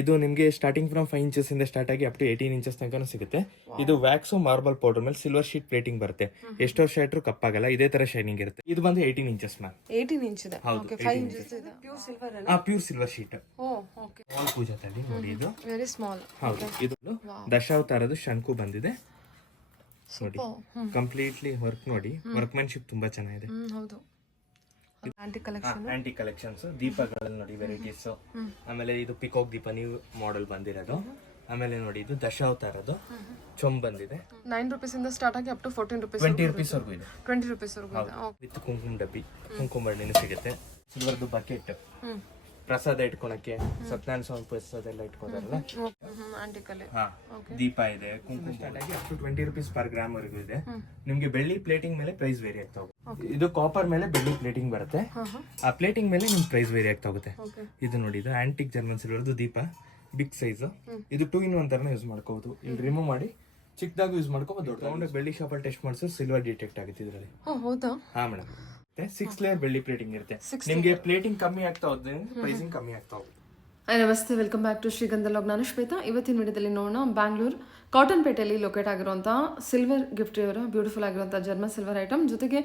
ಇದು ನಿಮಗೆ starting from 5 inches ಇಂದ ಸ್ಟಾರ್ಟ್ ಆಗಿ ಅಪ್ ಟು 18 ಇಂಚಸ್ ತನಕ ಸಿಗುತ್ತೆ. ಇದು ವ್ಯಾಕ್ಸ್ ಮಾರ್ಬಲ್ ಪೌಡರ್ ಮೇಲೆ ಸಿಲ್ವರ್ ಶೀಟ್ ಪ್ಲೇಟಿಂಗ್ ಬರುತ್ತೆ. ಎಷ್ಟು ವರ್ಷ ಇಟ್ಟರು ಕಪ್ಪಾಗಲ್ಲ, ಇದೇ ತರ ಶೈನಿಂಗ್ ಇರುತ್ತೆ. ಇದು ಬಂದು 18 ಇಂಚಸ್ ಮ್ಯಾಮ್. 18 ಇಂಚ್ ಇದೆ. ಓಕೆ 5 ಇಂಚಸ್ ಇದೆ. ಪ್ಯೂರ್ ಸಿಲ್ವರ್ ಅಲ್ಲ? Pure silver sheet. Oh okay. Small puja ತಳಿ ನೋಡಿ, ಇದು ವೆರಿ ಸ್ಮಾಲ್. ಹೌದು. ಇದು ದಶಾವತಾರದ ಶಂಕು ಬಂದಿದೆ ನೋಡಿ. ಕಂಪ್ಲೀಟ್ಲಿ ವರ್ಕ್ ನೋಡಿ, ವರ್ಕ್ಮ್ಯಾನ್ಶಿಪ್ ತುಂಬಾ ಚೆನ್ನಾಗಿದೆ. ಹೌದು. ಆಂಟಿ ಕಲೆಕ್ಷನ್ಸ್ ದೀಪಗಳಲ್ಲಿ ನೋಡಿ ವೆರೈಟೀಸ್. ಆಮೇಲೆ ಇದು ಪಿಕಾಕ್ ದೀಪ ನ್ಯೂ ಮಾಡೆಲ್ ಬಂದಿರೋದು. ಆಮೇಲೆ ನೋಡಿ ಇದು ದಶಾವತಾರದು ಚೊಂಬ್ ಬಂದಿದೆ. 9 ರೂಪೀಸ್ ಇಂದ ಸ್ಟಾರ್ಟ್ ಆಗಿ ಅಪ್ ಟು 14 ರೂಪೀಸ್ 20 ರೂಪೀಸ್ ವರೆಗೂ ಇದೆ. 20 ರೂಪೀಸ್ ವರೆಗೂ ಇದೆ. ವಿತ್ ಕುಂಕುಮ ಡಬ್ಬಿ, ಕುಂಕುಮ ಬಣ್ಣಿನ ಸಿಗುತ್ತೆ. ಸಿಲ್ವರ್ದು ಬಕೆಟ್ ಪ್ರಸಾದ ಇಟ್ಕೊಳಕ್ಕೆ, ಸತ್ಯನಾರಾಯಣ ಸ್ವಾಮಿ ಪ್ರಸಾದ ಎಲ್ಲ ಇಟ್ಕೋತಾರಲ್ಲ. ದೀಪ ಇದೆ. ಕುಂಕುಮ ಸ್ಟಾರ್ಟ್ ಆಗಿ up to 20 rupees per gram ವರೆಗೂ ಇದೆ. ನಿಮ್ಗೆ ಬೆಳ್ಳಿ ಪ್ಲೇಟಿಂಗ್ ಮೇಲೆ ಪ್ರೈಸ್ ವೇರಿ ಆಗ್ತಾ ಹೋಗುತ್ತೆ. ಇದು ಕಾಪರ್ ಮೇಲೆ ಬೆಳ್ಳಿ ಪ್ಲೇಟಿಂಗ್ ಬರುತ್ತೆ. ಆ ಪ್ಲೇಟಿಂಗ್ ಮೇಲೆ ನಿಮ್ ಪ್ರೈಸ್ ವೇರಿ ಆಗ್ತಾ ಹೋಗುತ್ತೆ. ಇದು ನೋಡಿ, ಇದು ಆಂಟಿಕ್ ಜರ್ಮನ್ ಸಿಲ್ವರ್ದು ದೀಪ, ಬಿಗ್ ಸೈಜ್. ಇದು 2 in 1 ತರನ ಯೂಸ್ ಮಾಡ್ಕೋಬಹುದು. ಇಲ್ಲಿ ರಿಮೂವ್ ಮಾಡಿ ಚಿಕ್ಕದಾಗ ಯೂಸ್ ಮಾಡ್ಕೋಬಹುದು. ದೊಡ್ಡ ಬೆಳ್ಳಿ ಶಾಪ್ ಅಲ್ಲಿ ಟೆಸ್ಟ್ ಮಾಡಿದ್ರೆ ಸಿಲ್ವರ್ ಡಿಟೆಕ್ಟ್ ಆಗುತ್ತೆ ಇದರಲ್ಲಿ. ಹೌದಾ? ಹಾ ಮೇಡಮ್. 6 ಲೇಯರ್ ಬೆಳ್ಳಿ ಪ್ಲೇಟಿಂಗ್ ಇರುತ್ತೆ. ನಿಮ್ಗೆ ಪ್ಲೇಟಿಂಗ್ ಕಮ್ಮಿ ಆಗ್ತಾ ಹೋದ್ರೆ ಪ್ರೈಸಿಂಗ್ ಕಮ್ಮಿ ಆಗ್ತಾ ಹೋಗುತ್ತೆ. ನಮಸ್ತೆ, ವೆಲ್ಕಮ್ ಬ್ಯಾಕ್ ಟು ಶ್ರೀಗಂಧ ಲಾಗ್. ನಾನು ಶ್ವೇತಾ. ಇವತ್ತಿನ ವಿಡಿಯೋದಲ್ಲಿ ನೋಡೋಣ ಬ್ಯಾಂಗ್ಳೂರ್ ಕಾಟನ್ ಪೇಟೆಯಲ್ಲಿ ಲೊಕೇಟ್ ಆಗಿರುವಂಥ ಸಿಲ್ವರ್ ಗಿಫ್ಟ್ ಇವರ ಬ್ಯೂಟಿಫುಲ್ ಆಗಿರುವಂಥ ಜರ್ಮನ್ ಸಿಲ್ವರ್ ಐಟಮ್ ಜೊತೆಗೆ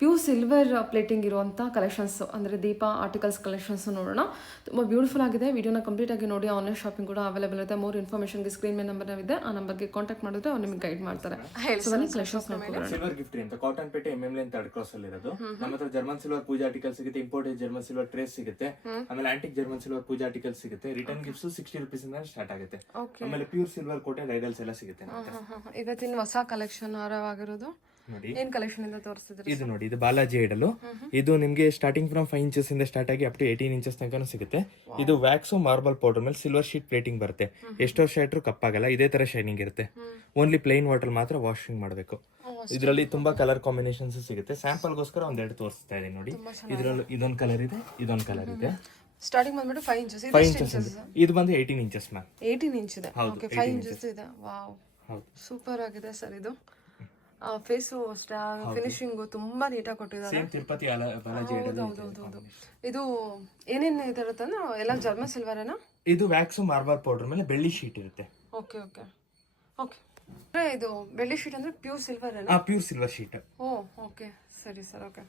ಪ್ಯೂರ್ ಸಿಲ್ವರ್ ಪ್ಲೇಟಿಂಗ್ ಇರುವಂಥ ಕಲೆಕ್ಷನ್ಸ್ ಅಂದರೆ ದೀಪ ಆರ್ಟಿಕಲ್ಸ್ ಕಲೆಕ್ಷನ್ಸ್ ನೋಡೋಣ. ತುಂಬ ಬ್ಯೂಟಿಫುಲ್ ಆಗಿದೆ. ವಿಡಿಯೋನ ಕಂಪ್ಲೀಟ್ ಆಗಿ ನೋಡಿ. ಆನ್ಲೈನ್ ಶಾಪಿಂಗ್ ಕೂಡ ಅವೈಲೇಬಲ್ ಇದೆ. ಮೋರ್ ಇನ್ಫಾರ್ಮೇಷನ್ಗೆ ಸ್ಕ್ರೀನ್ ಮೇಲೆ ನಂಬರ್ ಇದೆ, ಆ ನಂಬರ್ಗೆ ಕಾಂಟ್ಯಾಕ್ಟ್ ಮಾಡಿದ್ರೆ ಅವ್ರು ನಿಮಗೆ ಗೈಡ್ ಮಾಡ್ತಾರೆ. ಸಿಲ್ವರ್ ಗಿಫ್ಟ್ ಅಂತ ಕಾಟನ್ ಪೇಟೆ MML ಅಂತ ಥರ್ಡ್ ಕ್ರಾಸ್ ಅಲ್ಲಿ ಇರೋದು. ನಮ್ಮ ಹತ್ರ ಜರ್ಮನ್ ಸಿಲ್ವರ್ ಪೂಜಾ ಆರ್ಟಿಕಲ್ ಸಿಗುತ್ತೆ, ಇಂಪೋರ್ಟೆಡ್ ಜರ್ಮನ್ ಸಿಲ್ವರ್ ಟ್ರೇಸ್ ಸಿಗುತ್ತೆ, ಆಮೇಲೆ ಆಂಟಿಕ್ ಜರ್ಮನ್ ಸಿಲ್ವರ್ ಪೂಜಾ ಆರ್ಟಿಕಲ್ ಸಿಗುತ್ತೆ. ರಿಟರ್ನ್ ಗಿಫ್ಟ್ಸ್ 60 ರೂಪೀಸ್ ಇಂದ ಸ್ಟಾರ್ಟ್ ಆಗುತ್ತೆ. ಆಮೇಲೆ ಪ್ಯೂರ್ ಸಿಲ್ವರ್ ಕೋಟೆಡ್ ಐಡಲ್ಸ್ ಎಲ್ಲ ಸಿಗುತ್ತೆ. ಇವತ್ತಿನ ಹೊಸ ಕಲೆಕ್ಷನ್ ಆರವಾಗಿರೋದು ನೋಡಿ, ಏನ್ ಕಲೆಕ್ಷನ್ ಇಂದ ತೋರಿಸಿದ್ರಿ? ಇದು ನೋಡಿ, ಇದು ಬಾಲಾಜಿ ಐಡಲು. ಇದು ನಿಮ್ಗೆ ಸ್ಟಾರ್ಟಿಂಗ್ ಫ್ರಮ್ 5 ಇಂಚಸ್ ಇಂದ ಸ್ಟಾರ್ಟ್ ಆಗಿ ಅಪ್ ಟು 18 ಇಂಚಸ್ ತನಕ ಸಿಗುತ್ತೆ. ಇದು ವ್ಯಾಕ್ಸ್ ಮಾರ್ಬಲ್ ಪೌಡರ್ ಮೇಲೆ ಸಿಲ್ವರ್ ಶೀಟ್ ಪ್ಲೇಟಿಂಗ್ ಬರುತ್ತೆ. ಎಷ್ಟು ವರ್ಷ ಇಟ್ಟರು ಕಪ್ಪಾಗಲ್ಲ, ಇದೇ ತರ ಶೈನಿಂಗ್ ಇರುತ್ತೆ. ಓನ್ಲಿ ಪ್ಲೈನ್ ವಾಟರ್ ಮಾತ್ರ ವಾಷಿಂಗ್ ಮಾಡಬೇಕು. ಇದರಲ್ಲಿ ತುಂಬಾ ಕಲರ್ ಕಾಂಬಿನೇಷನ್ಸ್ ಸಿಗುತ್ತೆ. ಸ್ಯಾಂಪಲ್ ಗೋಸ್ಕರ ಒಂದೆರಡು ತೋರಿಸ್ತಾ ಇದೀನಿ ನೋಡಿ. ಇದರಲ್ಲಿ ಇದೊಂದು ಕಲರ್ ಇದೆ, ಇದೊಂದು ಕಲರ್ ಇದೆ. ಸ್ಟಾರ್ಟಿಂಗ್ ಬಂದ್ಬಿಟ್ಟು 5 ಇಂಚಸ್. 5 ಇಂಚಸ್. ಇದು ಬಂದು 18 ಇಂಚಸ್ ಮ್ಯಾಮ್. 18 ಇಂಚ್ ಇದೆ. ಓಕೆ, 5 ಇಂಚಸ್ ಇದೆ. ವಾವ್, ಸೂಪರ್ ಆಗಿದೆ ಸರ್. ಇದು ಫೇಸು ಫಿನಿಶಿಂಗು ತುಂಬಾ ನೀಟಾಗಿ ಕೊಟ್ಟಿದ್ದಾರೆ. Same Tirupati Balaji idol. ಹೌದು. ಇದು ಏನೇನು ಇದಿರುತ್ತೆ ಅಂದ್ರೆ ಎಲ್ಲ ಜರ್ಮನ್ ಸಿಲ್ವರ್ ಏನಾ? ಇದು ವ್ಯಾಕ್ಸ್ ಮಾರ್ಬಲ್ ಪೌಡರ್ ಮೇಲೆ ಬೆಳ್ಳಿ ಶೀಟ್ ಇರುತ್ತೆ. ಓಕೆ. ಇದು ಬೆಳ್ಳಿ ಶೀಟ್ ಅಂದ್ರೆ ಪ್ಯೂರ್ ಸಿಲ್ವರ್ ಏನಾ? Pure silver sheet. ಓಕೆ, ಸರಿ ಸರ್. ಓಕೆ,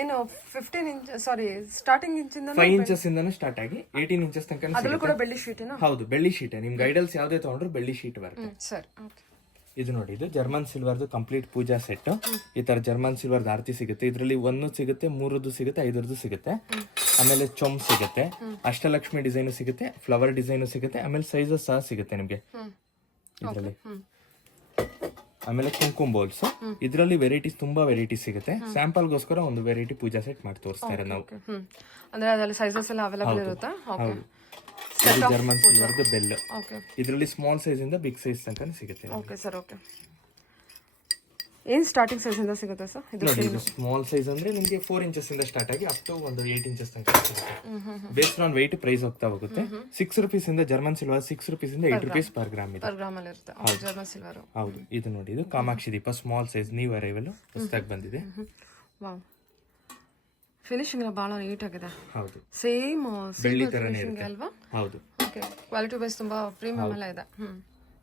ಏನು 15 ಇಂಚ್ ಸಾರಿ ಸ್ಟಾರ್ಟಿಂಗ್ ಇಂಚಿಂದ 5 ಇಂಚಸ್ ಇಂದನೂ ಸ್ಟಾರ್ಟ್ ಆಗಿ 18 ಇಂಚಸ್ ತನಕ ಅದರಲ್ಲೂ ಕೂಡ ಬೆಳ್ಳಿ ಶೀಟ್ ಏನಾ? ಹೌದು, ಬೆಳ್ಳಿ ಶೀಟ್. ನಿಮ್ಗೆ ಐಡಲ್ಸ್ ಯಾವ್ದೇ ತಗೊಂಡ್ರು ಬೆಳ್ಳಿ ಶೀಟ್ ಬರುತ್ತೆ. Sir, okay. ಇದು ನೋಡಿ, ಇದು ಜರ್ಮನ್ ಸಿಲ್ವರ್ದು ಕಂಪ್ಲೀಟ್ ಪೂಜಾ ಸೆಟ್. ಈ ತರ ಜರ್ಮನ್ ಸಿಲ್ವರ್ ಆರತಿ ಸಿಗುತ್ತೆ. ಇದರಲ್ಲಿ 1 ಸಿಗುತ್ತೆ, 3 ಸಿಗುತ್ತೆ, 5 ಸಿಗುತ್ತೆ. ಆಮೇಲೆ ಚೊಂಬ್ ಸಿಗುತ್ತೆ, ಅಷ್ಟಲಕ್ಷ್ಮಿ ಡಿಸೈನ್ ಸಿಗುತ್ತೆ, ಫ್ಲವರ್ ಡಿಸೈನ್ ಸಿಗುತ್ತೆ. ಆಮೇಲೆ ಸೈಜಸ್ ಸಹ ಸಿಗುತ್ತೆ ನಿಮ್ಗೆ ಇದರಲ್ಲಿ. ಆಮೇಲೆ ಕುಂಕುಮ ಬೌಲ್ಸ್. ಇದರಲ್ಲಿ ವೆರೈಟೀಸ್ ತುಂಬಾ ವೆರೈಟೀಸ್ ಸಿಗುತ್ತೆ. ಸ್ಯಾಂಪಲ್ ಗೋಸ್ಕರ ಒಂದು ವೆರೈಟಿ ಪೂಜಾ ಸೆಟ್ ಮಾಡಿ ತೋರಿಸ್ತಾ ಇರೋದು ನಾವು. ಅಂದ್ರೆ ಅದರಲ್ಲಿ ಸೈಜಸ್ ಎಲ್ಲ ಅವೈಲೇಬಲ್ ಇರುತ್ತಾ? ಓಕೆ. ಇದು ಜರ್ಮನ್ ಸಿಲ್ವರ್ದು ಬೆಲ್. ಇದರಲ್ಲಿ ಸ್ಮಾಲ್ ಸೈಜ್ ಇಂದ ಬಿಗ್ ಸೈಜ್ ತನಕ ಸಿಗುತ್ತೆ. Okay sir. ಓಕೆ, ಏನ್ ಸ್ಟಾರ್ಟಿಂಗ್ ಸೈಜ್ ಇಂದ ಸಿಗುತ್ತೆ ಸರ್? ಇದು ಸ್ಮಾಲ್ ಸೈಜ್ ಅಂದ್ರೆ ನಿಮಗೆ 4 ಇಂಚಸ್ ಇಂದ ಸ್ಟಾರ್ಟ್ ಆಗಿ ಅಪ್ ಟು ಒಂದು 8 ಇಂಚಸ್ ತನಕ ಸಿಗುತ್ತೆ. ಬೇಸ್ಡ್ ಆನ್ weight ಪ್ರೈಸ್ ಹೋಗ್ತಾ ಹೋಗುತ್ತೆ. 6 ರೂಪೀಸ್ ಇಂದ ಜರ್ಮನ್ ಸಿಲ್ವರ್ 6 ರೂಪೀಸ್ ಇಂದ 8 ರೂಪೀಸ್ ಪರ್ ಗ್ರಾಮ್ ಇದೆ. ಪರ್ ಗ್ರಾಮ್ ಅಲ್ಲಿ ಇರುತ್ತೆ ಜರ್ಮನ್ ಸಿಲ್ವರ್. ಹೌದು. ಇದು ನೋಡಿ, ಇದು ಕಾಮಾಕ್ಷಿ ದೀಪ ಸ್ಮಾಲ್ ಸೈಜ್ ನ್ಯೂ ಅರೈವಲ್ ಹೊಸದಾಗಿ ಬಂದಿದೆ. ವಾವ್, ಫಿನಿಶಿಂಗ್ ಎಲ್ಲ ಬಹಳ ನೀಟ್ ಆಗಿದೆ. ಹೌದು, ಸೇಮ್ ಬೆಳ್ಳಿ ತರನೇ ಇರುತ್ತೆ ಅಲ್ವಾ? ಹೌದು. ಓಕೆ, ಕ್ವಾಲಿಟಿ ವೈಸ್ ತುಂಬಾ ಪ್ರೀಮಿಯಂ ಎಲ್ಲ ಇದೆ.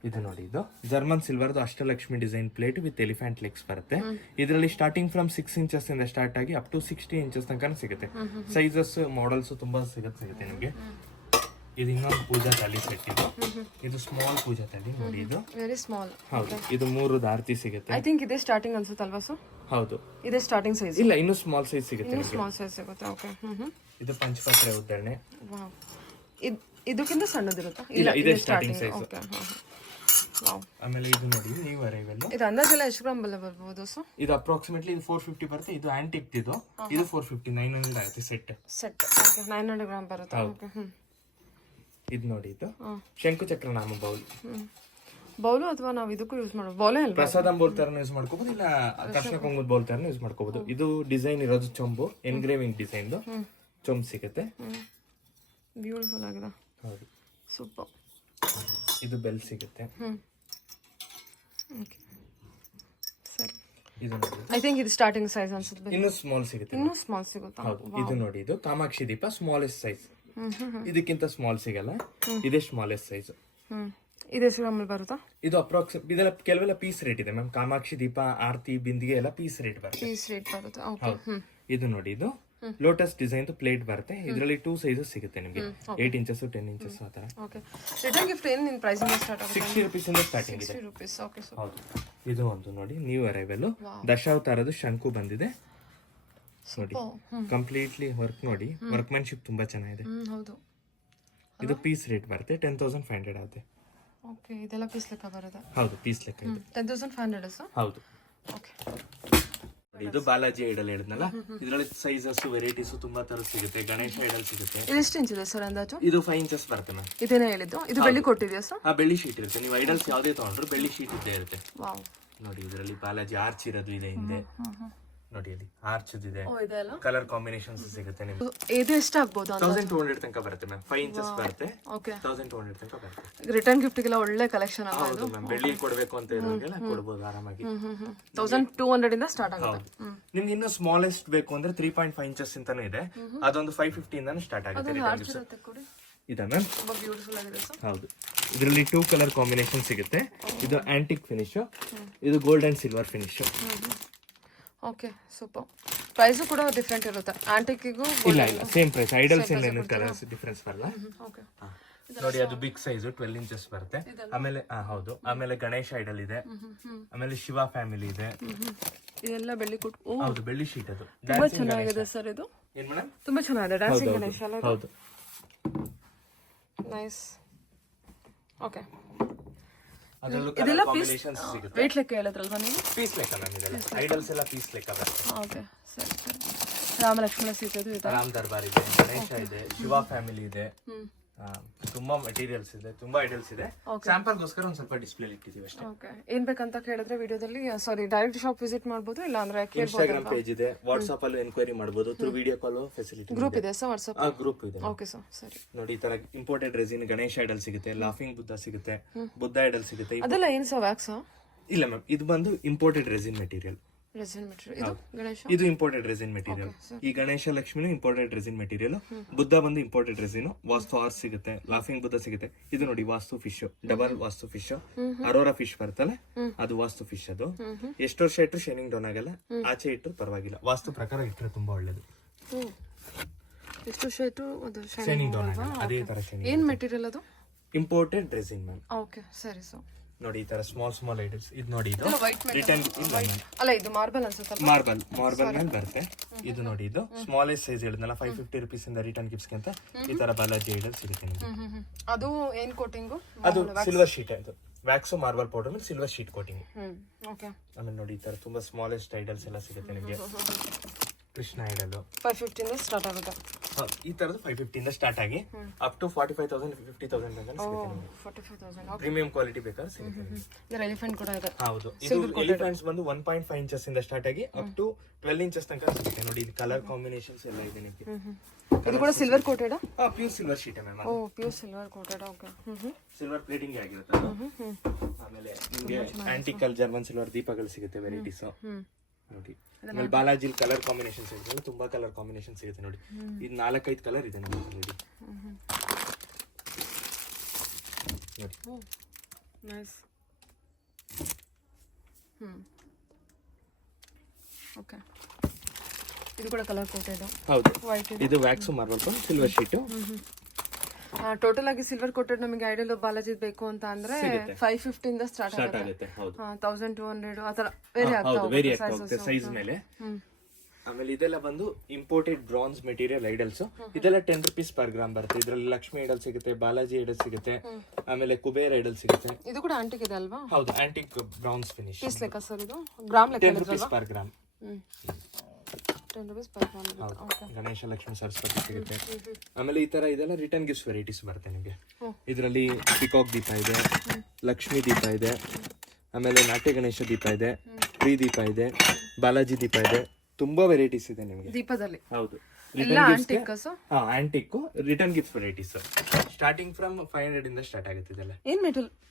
ಇದು ನೋಡಿ, ಇದು ಜರ್ಮನ್ ಸಿಲ್ವರ್ದು Ashtalakshmi design plate with elephant legs ಬರುತ್ತೆ. ಇದರಲ್ಲಿ ಸ್ಟಾರ್ಟಿಂಗ್ ಫ್ರಮ್ 6 ಇಂಚಸ್ ಇಂದ ಸ್ಟಾರ್ಟ್ ಆಗಿ ಅಪ್ ಟು 60 ಇಂಚಸ್ ತನಕ ಸಿಗುತ್ತೆ. ಸೈಜಸ್ ಮಾಡೆಲ್ಸ್ ತುಂಬಾ ಸಿಗುತ್ತೆ ನಿಮಗೆ. ಇದು ಇನ್ನೊಂದು ಪೂಜಾ ತಾಲಿ ಸೆಟ್. ಇದು ಸ್ಮಾಲ್ ಪೂಜಾ ತಾಲಿ ನೋಡಿ, ಇದು ವೆರಿ ಸ್ಮಾಲ್. ಹೌದು. ಇದು 3 ಆರತಿ ಸಿಗುತ್ತೆ. ಐ ಥಿಂಕ್ ಇದೇ ಸ್ಟಾರ್ಟಿಂಗ್ ಅನ್ಸುತ್ತಲ್ವಾ ಸರ್? ಹೌದು, ಇದೇ ಸ್ಟಾರ್ಟಿಂಗ್ ಸೈಜ್. ಇಲ್ಲ, ಇನ್ನು ಸ್ಮಾಲ್ ಸೈಜ್ ಸಿಗುತ್ತೆ. ಸ್ಮಾಲ್ ಸೈಜ್ ಸಿಗುತ್ತೆ. ಓಕೆ. ಇದು ಪಂಚಪಾತ್ರೆ ಉದ್ದರಣೆ. ವಾವ್, ಇದಕ್ಕಿಂತ ಸಣ್ಣದಿರುತ್ತಾ? ಇಲ್ಲ, ಇದೇ ಸ್ಟಾರ್ಟಿಂಗ್ ಸೈಜ್. ಓಕೆ. ಆಮೇಲೆ ಇದು ನೋಡಿ, ನೀವು ಅರೈವಲ್. ಇದು ಅಂದಾಜೆಲ್ಲ ಎಷ್ಟು ಗ್ರಾಮ್ ಬರ್ಬೋದು ಸರ್? ಇದು ಅಪ್ರಾಕ್ಸಿಮೇಟ್ಲಿ ಇದು 450 ಬರುತ್ತೆ. ಇದು ಆಂಟಿಕ್. ಇದು 450 900 ಆಗುತ್ತೆ ಸೆಟ್. ಓಕೆ, 900 ಗ್ರಾಮ್ ಬರುತ್ತೆ. ಓಕೆ. ಇದು ನೋಡಿ, ಇದು ಶಂಕು ಚಕ್ರ ನಾಮ ಬೌಲು ಅಥವಾ ನಾವು ಇದಕ್ಕೂ ಯೂಸ್ ಮಾಡೋದು? ಬೌಲೇ ಅಲ್ವಾ? ಪ್ರಸಾದಂ ಬೌಲ್ ತರ ಯೂಸ್ ಮಾಡ್ಕೋಬಹುದು, ಇಲ್ಲ ಕೃಷ್ಣ ಕುಂಕುಮದ ಬೌಲ್ ತರ ಯೂಸ್ ಮಾಡ್ಕೋಬಹುದು. ಇದು ಡಿಸೈನ್ ಇರೋದು ಚೊಂಬು, ಎನ್ಗ್ರೇವಿಂಗ್ ಡಿಸೈನ್ ಚೊಂಬು ಸಿಗುತ್ತೆ. ಬ್ಯೂಟಿಫುಲ್ ಆಗಿದೆ. ಹೌದು, ಸೂಪರ್. ಇದು ಬೆಲ್ ಸಿಗುತ್ತೆ. ಓಕೆ, ಸರಿ. ಇದು ನೋಡಿ, ಐ ಥಿಂಕ್ ಇದು ಸ್ಟಾರ್ಟಿಂಗ್ ಸೈಜ್ ಅನ್ಸುತ್ತೆ. ಇನ್ನು ಸ್ಮಾಲ್ ಸಿಗುತ್ತೆ. ಇನ್ನೂ ಸ್ಮಾಲ್ ಸಿಗುತ್ತಾ? ಹೌದು. ಇದು ನೋಡಿ, ಇದು ಕಾಮಾಕ್ಷಿ ದೀಪ ಸ್ಮಾಲೆಸ್ಟ್ ಸೈಜ್. ಇದಕ್ಕಿಂತ ಸ್ಮಾಲ್ ಸಿಗಲ್ಲ, ಇದೇ ಸ್ಮಾಲೆಸ್ಟ್ ಸೈಜ್. ಇದು ಎಷ್ಟು ಗ್ರಾಮಲ್ಲಿ ಬರುತ್ತಾ? ಇದು ಇದೆಲ್ಲ ಕೆಲವೆಲ್ಲ ಪೀಸ್ ರೇಟ್ ಇದೆ ಮ್ಯಾಮ್. ಕಾಮಾಕ್ಷಿ ದೀಪ, ಆರತಿ, ಬಿಂದಿಗೆ ಎಲ್ಲ ಪೀಸ್ ರೇಟ್ ಬರುತ್ತೆ. ಪೀಸ್ ರೇಟ್ ಬರುತ್ತೆ. ಹೌದು. ಇದು ನೋಡಿ, ಇದು ಲೋಟಸ್ ಡಿಸೈನ್ ಪ್ಲೇಟ್ ಬರುತ್ತೆ. ಇದರಲ್ಲಿ 2 ಸೈಜಸ್ ಸಿಗುತ್ತೆ ನಿಮಗೆ, 8 ಇಂಚಸ್ 10 ಇಂಚಸ್ ಆ ತರ. ಓಕೆ. ರಿಟರ್ನ್ ಗಿಫ್ಟ್ ಏನು ನಿನ್ನ ಪ್ರೈಸ್ ಇಂದ ಸ್ಟಾರ್ಟ್ ಆಗುತ್ತೆ? 60 rupees ಇಂದ ಸ್ಟಾರ್ಟಿಂಗ್ ಇದೆ. 60 rupees. ಓಕೆ. ಹೌದು. ಇದು ಒಂದು ನೋಡಿ, ನ್ಯೂ ಅರೈವಲ್ ದಶಾವತಾರದ ಶಂಕು ಬಂದಿದೆ ನೋಡಿ. ಕಂಪ್ಲೀಟ್ಲಿ ವರ್ಕ್ ನೋಡಿ, ವರ್ಕ್ಮ್ಯಾನ್ಶಿಪ್ ತುಂಬಾ ಚೆನ್ನಾಗಿದೆ. ಹೌದು. ಇದು ಪೀಸ್ ರೇಟ್ ಬರುತ್ತೆ 10,500 ಆಗುತ್ತೆ. ಓಕೆ. ಇದೆಲ್ಲ ಪೀಸ್ ಲೆಕ್ಕ ಬರುತ್ತೆ? ಹೌದು, ಪೀಸ್ ಲೆಕ್ಕ ಇದೆ. 10,500 ಸರ್? ಹೌದು. ಓಕೆ. ಇದು ಬಾಲಾಜಿ ಐಡಲ್ ಹೇಳಿದ್ನಲ್ಲ, ಇದರಲ್ಲಿ ಸೈಜಸ್ ವೆರೈಟೀಸ್ ತುಂಬಾ ತರ ಸಿಗುತ್ತೆ. ಗಣೇಶ ಐಡಲ್ ಸಿಗುತ್ತೆ. ಇದು ಎಷ್ಟು ಇಂಚ್ ಇದೆ ಸರ್ ಅಂದಾಜು? ಇದು 5 ಇಂಚಸ್ ಬರುತ್ತೆ ಮ್ಯಾಮ್. ಇದೇನೇ ಹೇಳಿದ್ದು? ಇದು ಬೆಳ್ಳಿ ಕೊಟ್ಟಿದೆಯಾ ಸರ್? ಬೆಳ್ಳಿ ಶೀಟ್ ಇರುತ್ತೆ. ನೀವು ಐಡಲ್ಸ್ ಯಾವುದೇ ತಗೊಂಡ್ರು ಬೆಳ್ಳಿ ಶೀಟ್ ಇದ್ದೇ ಇರುತ್ತೆ. ವಾವ್. ನೋಡಿ, ಇದರಲ್ಲಿ ಬಾಲಾಜಿ ಆರ್ಚ್ ಇರೋದು ಇದೆ ಹಿಂದೆ ನೋಡಿ, ಅಲ್ಲಿ ಆರ್ಚ್ ಇದೆ. ಓ, ಇದೆ ಅಲ್ಲ? ಕಲರ್ ಕಾಂಬಿನೇಷನ್ಸ್ ಸಿಗುತ್ತೆ ನಿಮಗೆ. ಇದು ಎಷ್ಟು ಆಗ್ಬೋದು? 1200 ತನಕ ಬರುತ್ತೆ ಮ್ಯಾಮ್. 5 ಇಂಚಸ್ ಬರುತ್ತೆ. ಓಕೆ. 1200 ತನಕ ಬರುತ್ತೆ. ರಿಟರ್ನ್ ಗಿಫ್ಟ್ಗೆಲ್ಲ ಒಳ್ಳೆ ಕಲೆಕ್ಷನ್ ಆಗೋದು. ಹೌದು ಮ್ಯಾಮ್, ಬೆಳ್ಳಿ ಕೊಡಬೇಕು ಅಂತ ಇರೋರಿಗೆಲ್ಲ ಕೊಡಬಹುದು ಆರಾಮಾಗಿ. 1200 ಇಂದ ಸ್ಟಾರ್ಟ್ ಆಗುತ್ತೆ. ನಿಮ್ಗೆ ಇನ್ನು ಸ್ಮಾಲೆಸ್ಟ್ ಬೇಕು ಅಂದ್ರೆ 3.5 ಇಂಚಸ್ ಅಂತಾನೂ ಇದೆ. ಅದೊಂದು 550 ಇಂದಾನು ಸ್ಟಾರ್ಟ್ ಆಗುತ್ತೆ. ಇದೆ ಮ್ಯಾಮ್. ತುಂಬಾ ಬ್ಯೂಟಿಫುಲ್ ಆಗಿದೆ ಸರ್. ಹೌದು. ಇದರಲ್ಲಿ 2 ಕಲರ್ ಕಾಂಬಿನೇಷನ್ ಸಿಗುತ್ತೆ. ಇದು ಆಂಟಿಕ್ ಫಿನಿಶ್, ಇದು gold and silver finish. Okay, super. Price ಕೂಡ ಡಿಫರೆಂಟ್ ಇರುತ್ತೆ ಆಂಟಿಕ್ಕಿಗೂ? ಇಲ್ಲ, ಸೇಮ್ ಪ್ರೈಸ್. ಐಡಲ್ಸ್ ಏನು ಕಲರ್ಸ್ ಡಿಫರೆನ್ಸ್ ಬರಲ್ಲ. ಓಕೆ. ನೋಡಿ, ಅದು ಬಿಗ್ ಸೈಜ್ 12 ಇಂಚಸ್ ಬರುತ್ತೆ. ಆಮೇಲೆ ಹೌದು, ಆಮೇಲೆ ಗಣೇಶ ಐಡಲ್ ಇದೆ. ಆಮೇಲೆ ಶಿವ ಫ್ಯಾಮಿಲಿ ಇದೆ. ಇದೆಲ್ಲ ಬೆಳ್ಳಿ ಕೊಟ್ಟು. ಹೌದು, ಬೆಳ್ಳಿ ಶೀಟ್. ಅದು ತುಂಬಾ ಚೆನ್ನಾಗಿದೆ ಸರ್. ಇದು ಏನ್ ಮೇಡಮ್? ತುಂಬಾ ಚೆನ್ನಾಗಿದೆ. ಡ್ಯಾನ್ಸಿಂಗ್ ಗಣೇಶ ಅಲ್ಲ? ಹೌದು. ನೈಸ್. ಓಕೆ. ಅದರಲ್ಲೂ ಇದೆಲ್ಲ ಕಲರ್ ಕಾಂಬಿನೇಷನ್ಸ್ ಸಿಗುತ್ತೆ. ವೇಟ್ ಲೆಕ್ಕ ಹೇಳಿದ್ರಲ್ವಾ ನೀವು? ಪೀಸ್ ಲೆಕ್ಕ ಮ್ಯಾಮ್. ಇದೆಲ್ಲ ಐಡಲ್ಸ್ ಎಲ್ಲ ಪೀಸ್ ಲೆಕ್ಕ ಬರುತ್ತೆ. ಓಕೆ, ಸರಿ ಸರಿ. ರಾಮ ಲಕ್ಷ್ಮಣ ಸೀತೆ ಇದೆ, ರಾಮ್ ದರ್ಬಾರ್ ಇದೆ, ಗಣೇಶ ಇದೆ, ಶಿವ ಫ್ಯಾಮಿಲಿ ಇದೆ. ತುಂಬಾ ಮೆಟೀರಿಯಲ್ಸ್ ಇದೆ, ತುಂಬಾ ಐಡಲ್ಸ್ ಇದೆ. ಸ್ಯಾಂಪಲ್ಗೋಸ್ಕರ ಒಂದ್ ಸ್ವಲ್ಪ ಡಿಸ್ಪ್ಲೇ ಇಟ್ಟಿದ್ದೀವಿ ಅಷ್ಟೇ. ಓಕೆ. ಏನ್ ಬೇಕಂತ ಕೇಳಿದ್ರೆ ವಿಡಿಯೋದಲ್ಲಿ ಡೈರೆಕ್ಟ್ ಶಾಪ್ ವಿಸಿಟ್ ಮಾಡಬಹುದು, ಇಲ್ಲ ಅಂದ್ರೆ ಇನ್ಸ್ಟಾಗ್ರಾಮ್ ಪೇಜ್ ಇದೆ, ವಾಟ್ಸ್ಆಪ್ ಅಲ್ಲೂ ಎನ್ಕ್ವೈರಿ ಮಾಡಬಹುದು, through video call facility. Group ಇದೆ ಸರ್ ವಾಟ್ಸ್ಆಪ್? ಗ್ರೂಪ್ ಇದೆ. ಓಕೆ ಸರ್, ಸರಿ. ನೋಡಿ, ಈ ತರ ಇಂಪೋರ್ಟೆಡ್ ರೆಸಿನ್ ಗಣೇಶ ಐಡಲ್ ಸಿಗುತ್ತೆ, ಲಾಫಿಂಗ್ ಬುದ್ಧ ಸಿಗುತ್ತೆ, ಬುದ್ಧ ಐಡಲ್ ಸಿಗುತ್ತೆ. ಅದೆಲ್ಲ ಏನ್ ಸರ್ ವ್ಯಾಕ್ಸ್? ಇಲ್ಲ ಮ್ಯಾಮ್, ಇದು ಬಂದು imported resin material. Resin material. ಇದು ಗಣೇಶ? ಇದು ಇಂಪೋರ್ಟೆಡ್ ರೆಸಿನ್ ಮೆಟೀರಿಯಲ್. ಈ ಗಣೇಶ ಲಕ್ಷ್ಮಿನೂ ಇಂಪೋರ್ಟೆಡ್ ರೆಸಿನ್ ಮೆಟೀರಿಯಲ್. ಬುದ್ಧ ಬಂದು ಇಂಪೋರ್ಟೆಡ್ ರೆಸಿನ್. ವಾಸ್ತು ಆರ್ಸ್ ಸಿಗುತ್ತೆ, ಲಾಫಿಂಗ್ ಬುದ್ಧ ಸಿಗುತ್ತೆ. ಇದು ನೋಡಿ, vastu fish, double vastu fish, arowana fish ಬರ್ತಲ್ಲ, ಅದು ವಾಸ್ತು ಫಿಶ್. ಅದು ಎಷ್ಟು ವರ್ಷ ಇಟ್ಟರು ಶೈನಿಂಗ್ ಡೌನ್ ಆಗಲ್ಲ, ಆಚೆ ಇಟ್ಟರು ಪರವಾಗಿಲ್ಲ. ವಾಸ್ತು ಪ್ರಕಾರ ಇಟ್ಟರೆ ತುಂಬಾ ಒಳ್ಳೇದು. ಎಷ್ಟು ವರ್ಷ ಇಟ್ಟು ಅದು ಶೈನಿಂಗ್ ಡೌನ್ ಆಗಲ್ಲ. ಅದೇ ತರ ಶೈನಿಂಗ್. ಏನ್ ಮೆಟೀರಿಯಲ್ ಅದು? Imported resin ma'am. ಓಕೆ, ಸರಿ ಸರ್. ನೋಡಿ, ಈ ತರ ಸ್ಮಾಲ್ ಐಟಮ್ಸ್. ಇದು ನೋಡಿ, ಇದು ವೈಟ್ ರಿಟರ್ನ್ ಅಲ್ಲ, ಇದು ಮಾರ್ಬಲ್ ಅನ್ಸುತ್ತಲ್ಲ? ಮಾರ್ಬಲ್ ಮೇಲೆ ಬರುತ್ತೆ. ಇದು ನೋಡಿ, ಇದು ಸ್ಮಾಲೆಸ್ಟ್ ಸೈಜ್ ಹೇಳಿದ್ನಲ್ಲ, 550 rupees ಇಂದ ರಿಟರ್ನ್ ಗಿಫ್ಟ್ಸ್ ಅಂತ ಈ ತರ ಬಾಲಾಜಿ ಐಡಲ್ ಸಿಗುತ್ತೆ ನಿಮಗೆ. ಅದು ಏನ್ ಕೋಟಿಂಗು? ಅದು ಸಿಲ್ವರ್ ಶೀಟ್. ಅದು ವ್ಯಾಕ್ಸ್ ಮಾರ್ಬಲ್ ಪೌಡರ್ ಮೇಲೆ ಸಿಲ್ವರ್ ಶೀಟ್ ಕೋಟಿಂಗ್. ಓಕೆ. ಆಮೇಲೆ ನೋಡಿ, ಈ ತರ ತುಂಬಾ ಸ್ಮಾಲೆಸ್ಟ್ ಐಡಲ್ಸ್ ಎಲ್ಲ ಸಿಗುತ್ತೆ ನಿಮಗೆ. ಕೃಷ್ಣ ಐಡಲ್ 550 ಇಂದ ಸ್ಟಾರ್ಟ್ ಆಗುತ್ತೆ. ಈ ತರದ್ದು 550 ಇಂದ ಸ್ಟಾರ್ಟ್ ಆಗಿ ಅಪ್ ಟು 45,000 50,000 ತನಕ ಸಿಗುತ್ತೆ ನಿಮಗೆ. 45,000. ಪ್ರೀಮಿಯಂ ಕ್ವಾಲಿಟಿ ಬೇಕಾದ್ರೆ ಸಿಗುತ್ತೆ. ಇದರ ಎಲಿಫೆಂಟ್ ಕೂಡ ಇದೆ. ಹೌದು. ಇದು ಎಲಿಫೆಂಟ್ಸ್ ಬಂದು 1.5 ಇಂಚಸ್ ಇಂದ ಸ್ಟಾರ್ಟ್ ಆಗಿ ಅಪ್ ಟು 12 ಇಂಚಸ್ ತನಕ ಸಿಗುತ್ತೆ. ನೋಡಿ, ಇದು ಕಲರ್ ಕಾಂಬಿನೇಷನ್ಸ್ ಎಲ್ಲ ಇದೆ ನಿಮಗೆ. ಇದು ಕೂಡ silver coated? Pure silver sheet ma'am. Oh, pure silver coated. Okay. Silver plating ಆಗಿರುತ್ತೆ. ಆಮೇಲೆ ನಿಮಗೆ ಆಂಟಿಕಲ್ ಜರ್ಮನ್ ಸಿಲ್ವರ್ ದೀಪಗಳು ಸಿಗುತ್ತೆ, ವೆರೈಟೀಸ್. ನೋಡಿ, ಆಮೇಲೆ ಬಾಲಾಜಿ ಕಲರ್ ಕಾಂಬಿನೇಷನ್ ಸಿಗುತ್ತೆ. ತುಂಬಾ ಕಲರ್ ಕಾಂಬಿನೇಷನ್ ಸಿಗುತ್ತೆ ನೋಡಿ. ಇದು 4-5 ಕಲರ್ ಇದೆ ನೋಡಿ. ನೈಸ್. ಓಕೆ. ಇದು ಕೂಡ ಕಲರ್ ಕೋಟೆಡ್? ಹೌದು. ವೈಟ್. ಇದು wax marble silver sheet. Total ಆಗಿ ಸಿಲ್ವರ್ ಕೋಟೆಡ್ ನಮಗೆ ಐಡಲ್ ಬಾಲಾಜಿ ಬೇಕು ಅಂತ ಅಂದ್ರೆ 550 ಇಂದ ಸ್ಟಾರ್ಟ್ ಆಗುತ್ತೆ. 1200 ಆತರ ವೇರಿ ಆಗ್ತಾ ಸೈಜ್ ಮೇಲೆ. ಆಮೇಲೆ ಇದೆಲ್ಲ ಬಂದು ಇಂಪೋರ್ಟೆಡ್ ಬ್ರಾನ್ಸ್ ಮೆಟೀರಿಯಲ್ ಐಡಲ್ಸ್. ಇದೆಲ್ಲ 10 rupees per gram ಬರುತ್ತೆ. ಇದರಲ್ಲಿ ಲಕ್ಷ್ಮಿ ಐಡಲ್ ಸಿಗುತ್ತೆ, ಬಾಲಾಜಿ ಐಡಲ್ ಸಿಗುತ್ತೆ, ಆಮೇಲೆ ಕುಬೇರ್ ಐಡಲ್ ಸಿಗುತ್ತೆ. ಇದು ಕೂಡ ಆಂಟಿಕ್ ಇದೆ ಅಲ್ವಾ? ಹೌದು, ಆಂಟಿಕ್ ಬ್ರೌನ್ಸ್ ಫಿನಿಶ್. ಪೀಸ್ ಲೆಕ್ಕ ಸರ್? ಇದು ಗ್ರಾಮ್ ಲೆಕ್ಕ? 10 rupees per gram. 10 rupees per gram. Okay. Ganesha Lakshmi Saraswati ಸಿಗುತ್ತೆ. ಆಮೇಲೆ ಈ ತರ ಇದೆಲ್ಲ ರಿಟರ್ನ್ ಗಿಫ್ಟ್ಸ್ ವೆರೈಟೀಸ್ ಬರುತ್ತೆ ನಿಮಗೆ. ಇದರಲ್ಲಿ ಪಿಕಾಕ್ ದೀಪ ಇದೆ, ಲಕ್ಷ್ಮಿ ದೀಪ ಇದೆ, ಆಮೇಲೆ ನಾಟ್ಯ ಗಣೇಶ ದೀಪ ಇದೆ, ಪ್ರೀ ದೀಪ ಇದೆ, ಬಾಲಾಜಿ ದೀಪ ಇದೆ. ತುಂಬಾ ವೆರೈಟೀಸ್ ಇದೆ ನಿಮಗೆ ದೀಪದಲ್ಲಿ. ಹೌದು, antique return gift varieties starting from 500 ಇಂದ ಸ್ಟಾರ್ಟ್ ಆಗುತ್ತೆ. ಇದೆಲ್ಲ ಏನ್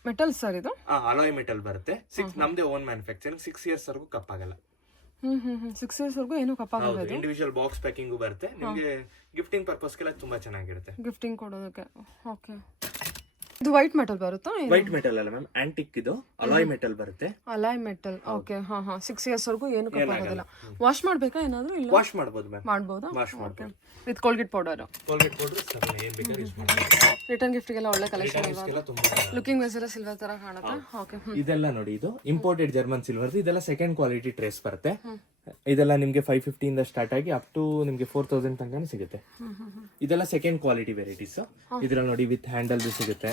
ಮೆಟಲ್ ಸರ್? ಇದು ಅಲಾಯ್ ಮೆಟಲ್ ಬರುತ್ತೆ. ನಮ್ದೇ ಓನ್ ಮ್ಯಾನುಫ್ಯಾಕ್ಚರಿಂಗ್. 6 years ವರೆಗೂ ಕಪ್ಪಾಗಲ್ಲ. 6 years ವರ್ಗೂ ಏನು ಕಪ್ಪಾಗಲ್ಲ. ಇಂಡಿವಿಜುವಲ್ ಬಾಕ್ಸ್ ಪ್ಯಾಕಿಂಗು ಬರುತ್ತೆ ನಿಮಗೆ. ಗಿಫ್ಟಿಂಗ್ ಪರ್ಪಸ್ಗೆಲ್ಲ ತುಂಬಾ ಚೆನ್ನಾಗಿರುತ್ತೆ. ಗಿಫ್ಟಿಂಗ್ ಕೊಡೋದಕ್ಕೆ. ಓಕೆ. ಇದು ವೈಟ್ ಮೆಟಲ್ ಬರುತ್ತಾ? ವೈಟ್ ಮೆಟಲ್ ಅಲ್ಲ ಮ್ಯಾಮ್, ಆಂಟಿಕ್ ಇದು ಅಲಾಯ್ ಮೆಟಲ್ ಬರುತ್ತೆ. Alloy metal. ಓಕೆ. 6 years ವರ್ಗೂ ಏನು ಕಪ್ಪಾಗೋದಿಲ್ಲ. ವಾಶ್ ಮಾಡ್ಬೇಕಾ ಏನಾದ್ರು? ಇಲ್ಲ, ವಾಶ್ ಮಾಡಬಹುದು ಮ್ಯಾಮ್. ಮಾಡಬಹುದಾ? ವಾಶ್ ಮಾಡಬಹುದು with Colgate powder. Colgate powder sir ಏನ್ ಬೇಕಾದ್ರೂ ಯೂಸ್ ಮಾಡಬಹುದು. ರಿಟರ್ನ್ ಗಿಫ್ಟ್ಗೆಲ್ಲ ಒಳ್ಳೆ ಕಲೆಕ್ಷನ್ ಇದೆ. ತುಂಬಾ ಲುಕಿಂಗ್ ವೈಸ್ ಎಲ್ಲ ಸಿಲ್ವರ್ ತರ ಕಾಣುತ್ತೆ. ಓಕೆ. ಇದೆಲ್ಲ ನೋಡಿ, ಇದು ಇಂಪೋರ್ಟೆಡ್ ಜರ್ಮನ್ ಸಿಲ್ವರ್. ಇದೆಲ್ಲ ಸೆಕೆಂಡ್ ಕ್ವಾಲಿಟಿ ಟ್ರೇಸ್ ಬರುತ್ತೆ. ಇದೆಲ್ಲ ನಿಮಗೆ 550 ಇಂದ ಸ್ಟಾರ್ಟ್ ಆಗಿ ಅಪ್ ಟು ನಿಮಗೆ 4000 ತನಕ ಸಿಗುತ್ತೆ. ಇದೆಲ್ಲ ಸೆಕೆಂಡ್ ಕ್ವಾಲಿಟಿ ವೆರೈಟೀಸ್. ಇದ್ರಲ್ಲಿ ನೋಡಿ ವಿತ್ ಹ್ಯಾಂಡಲ್ ಸಿಗುತ್ತೆ,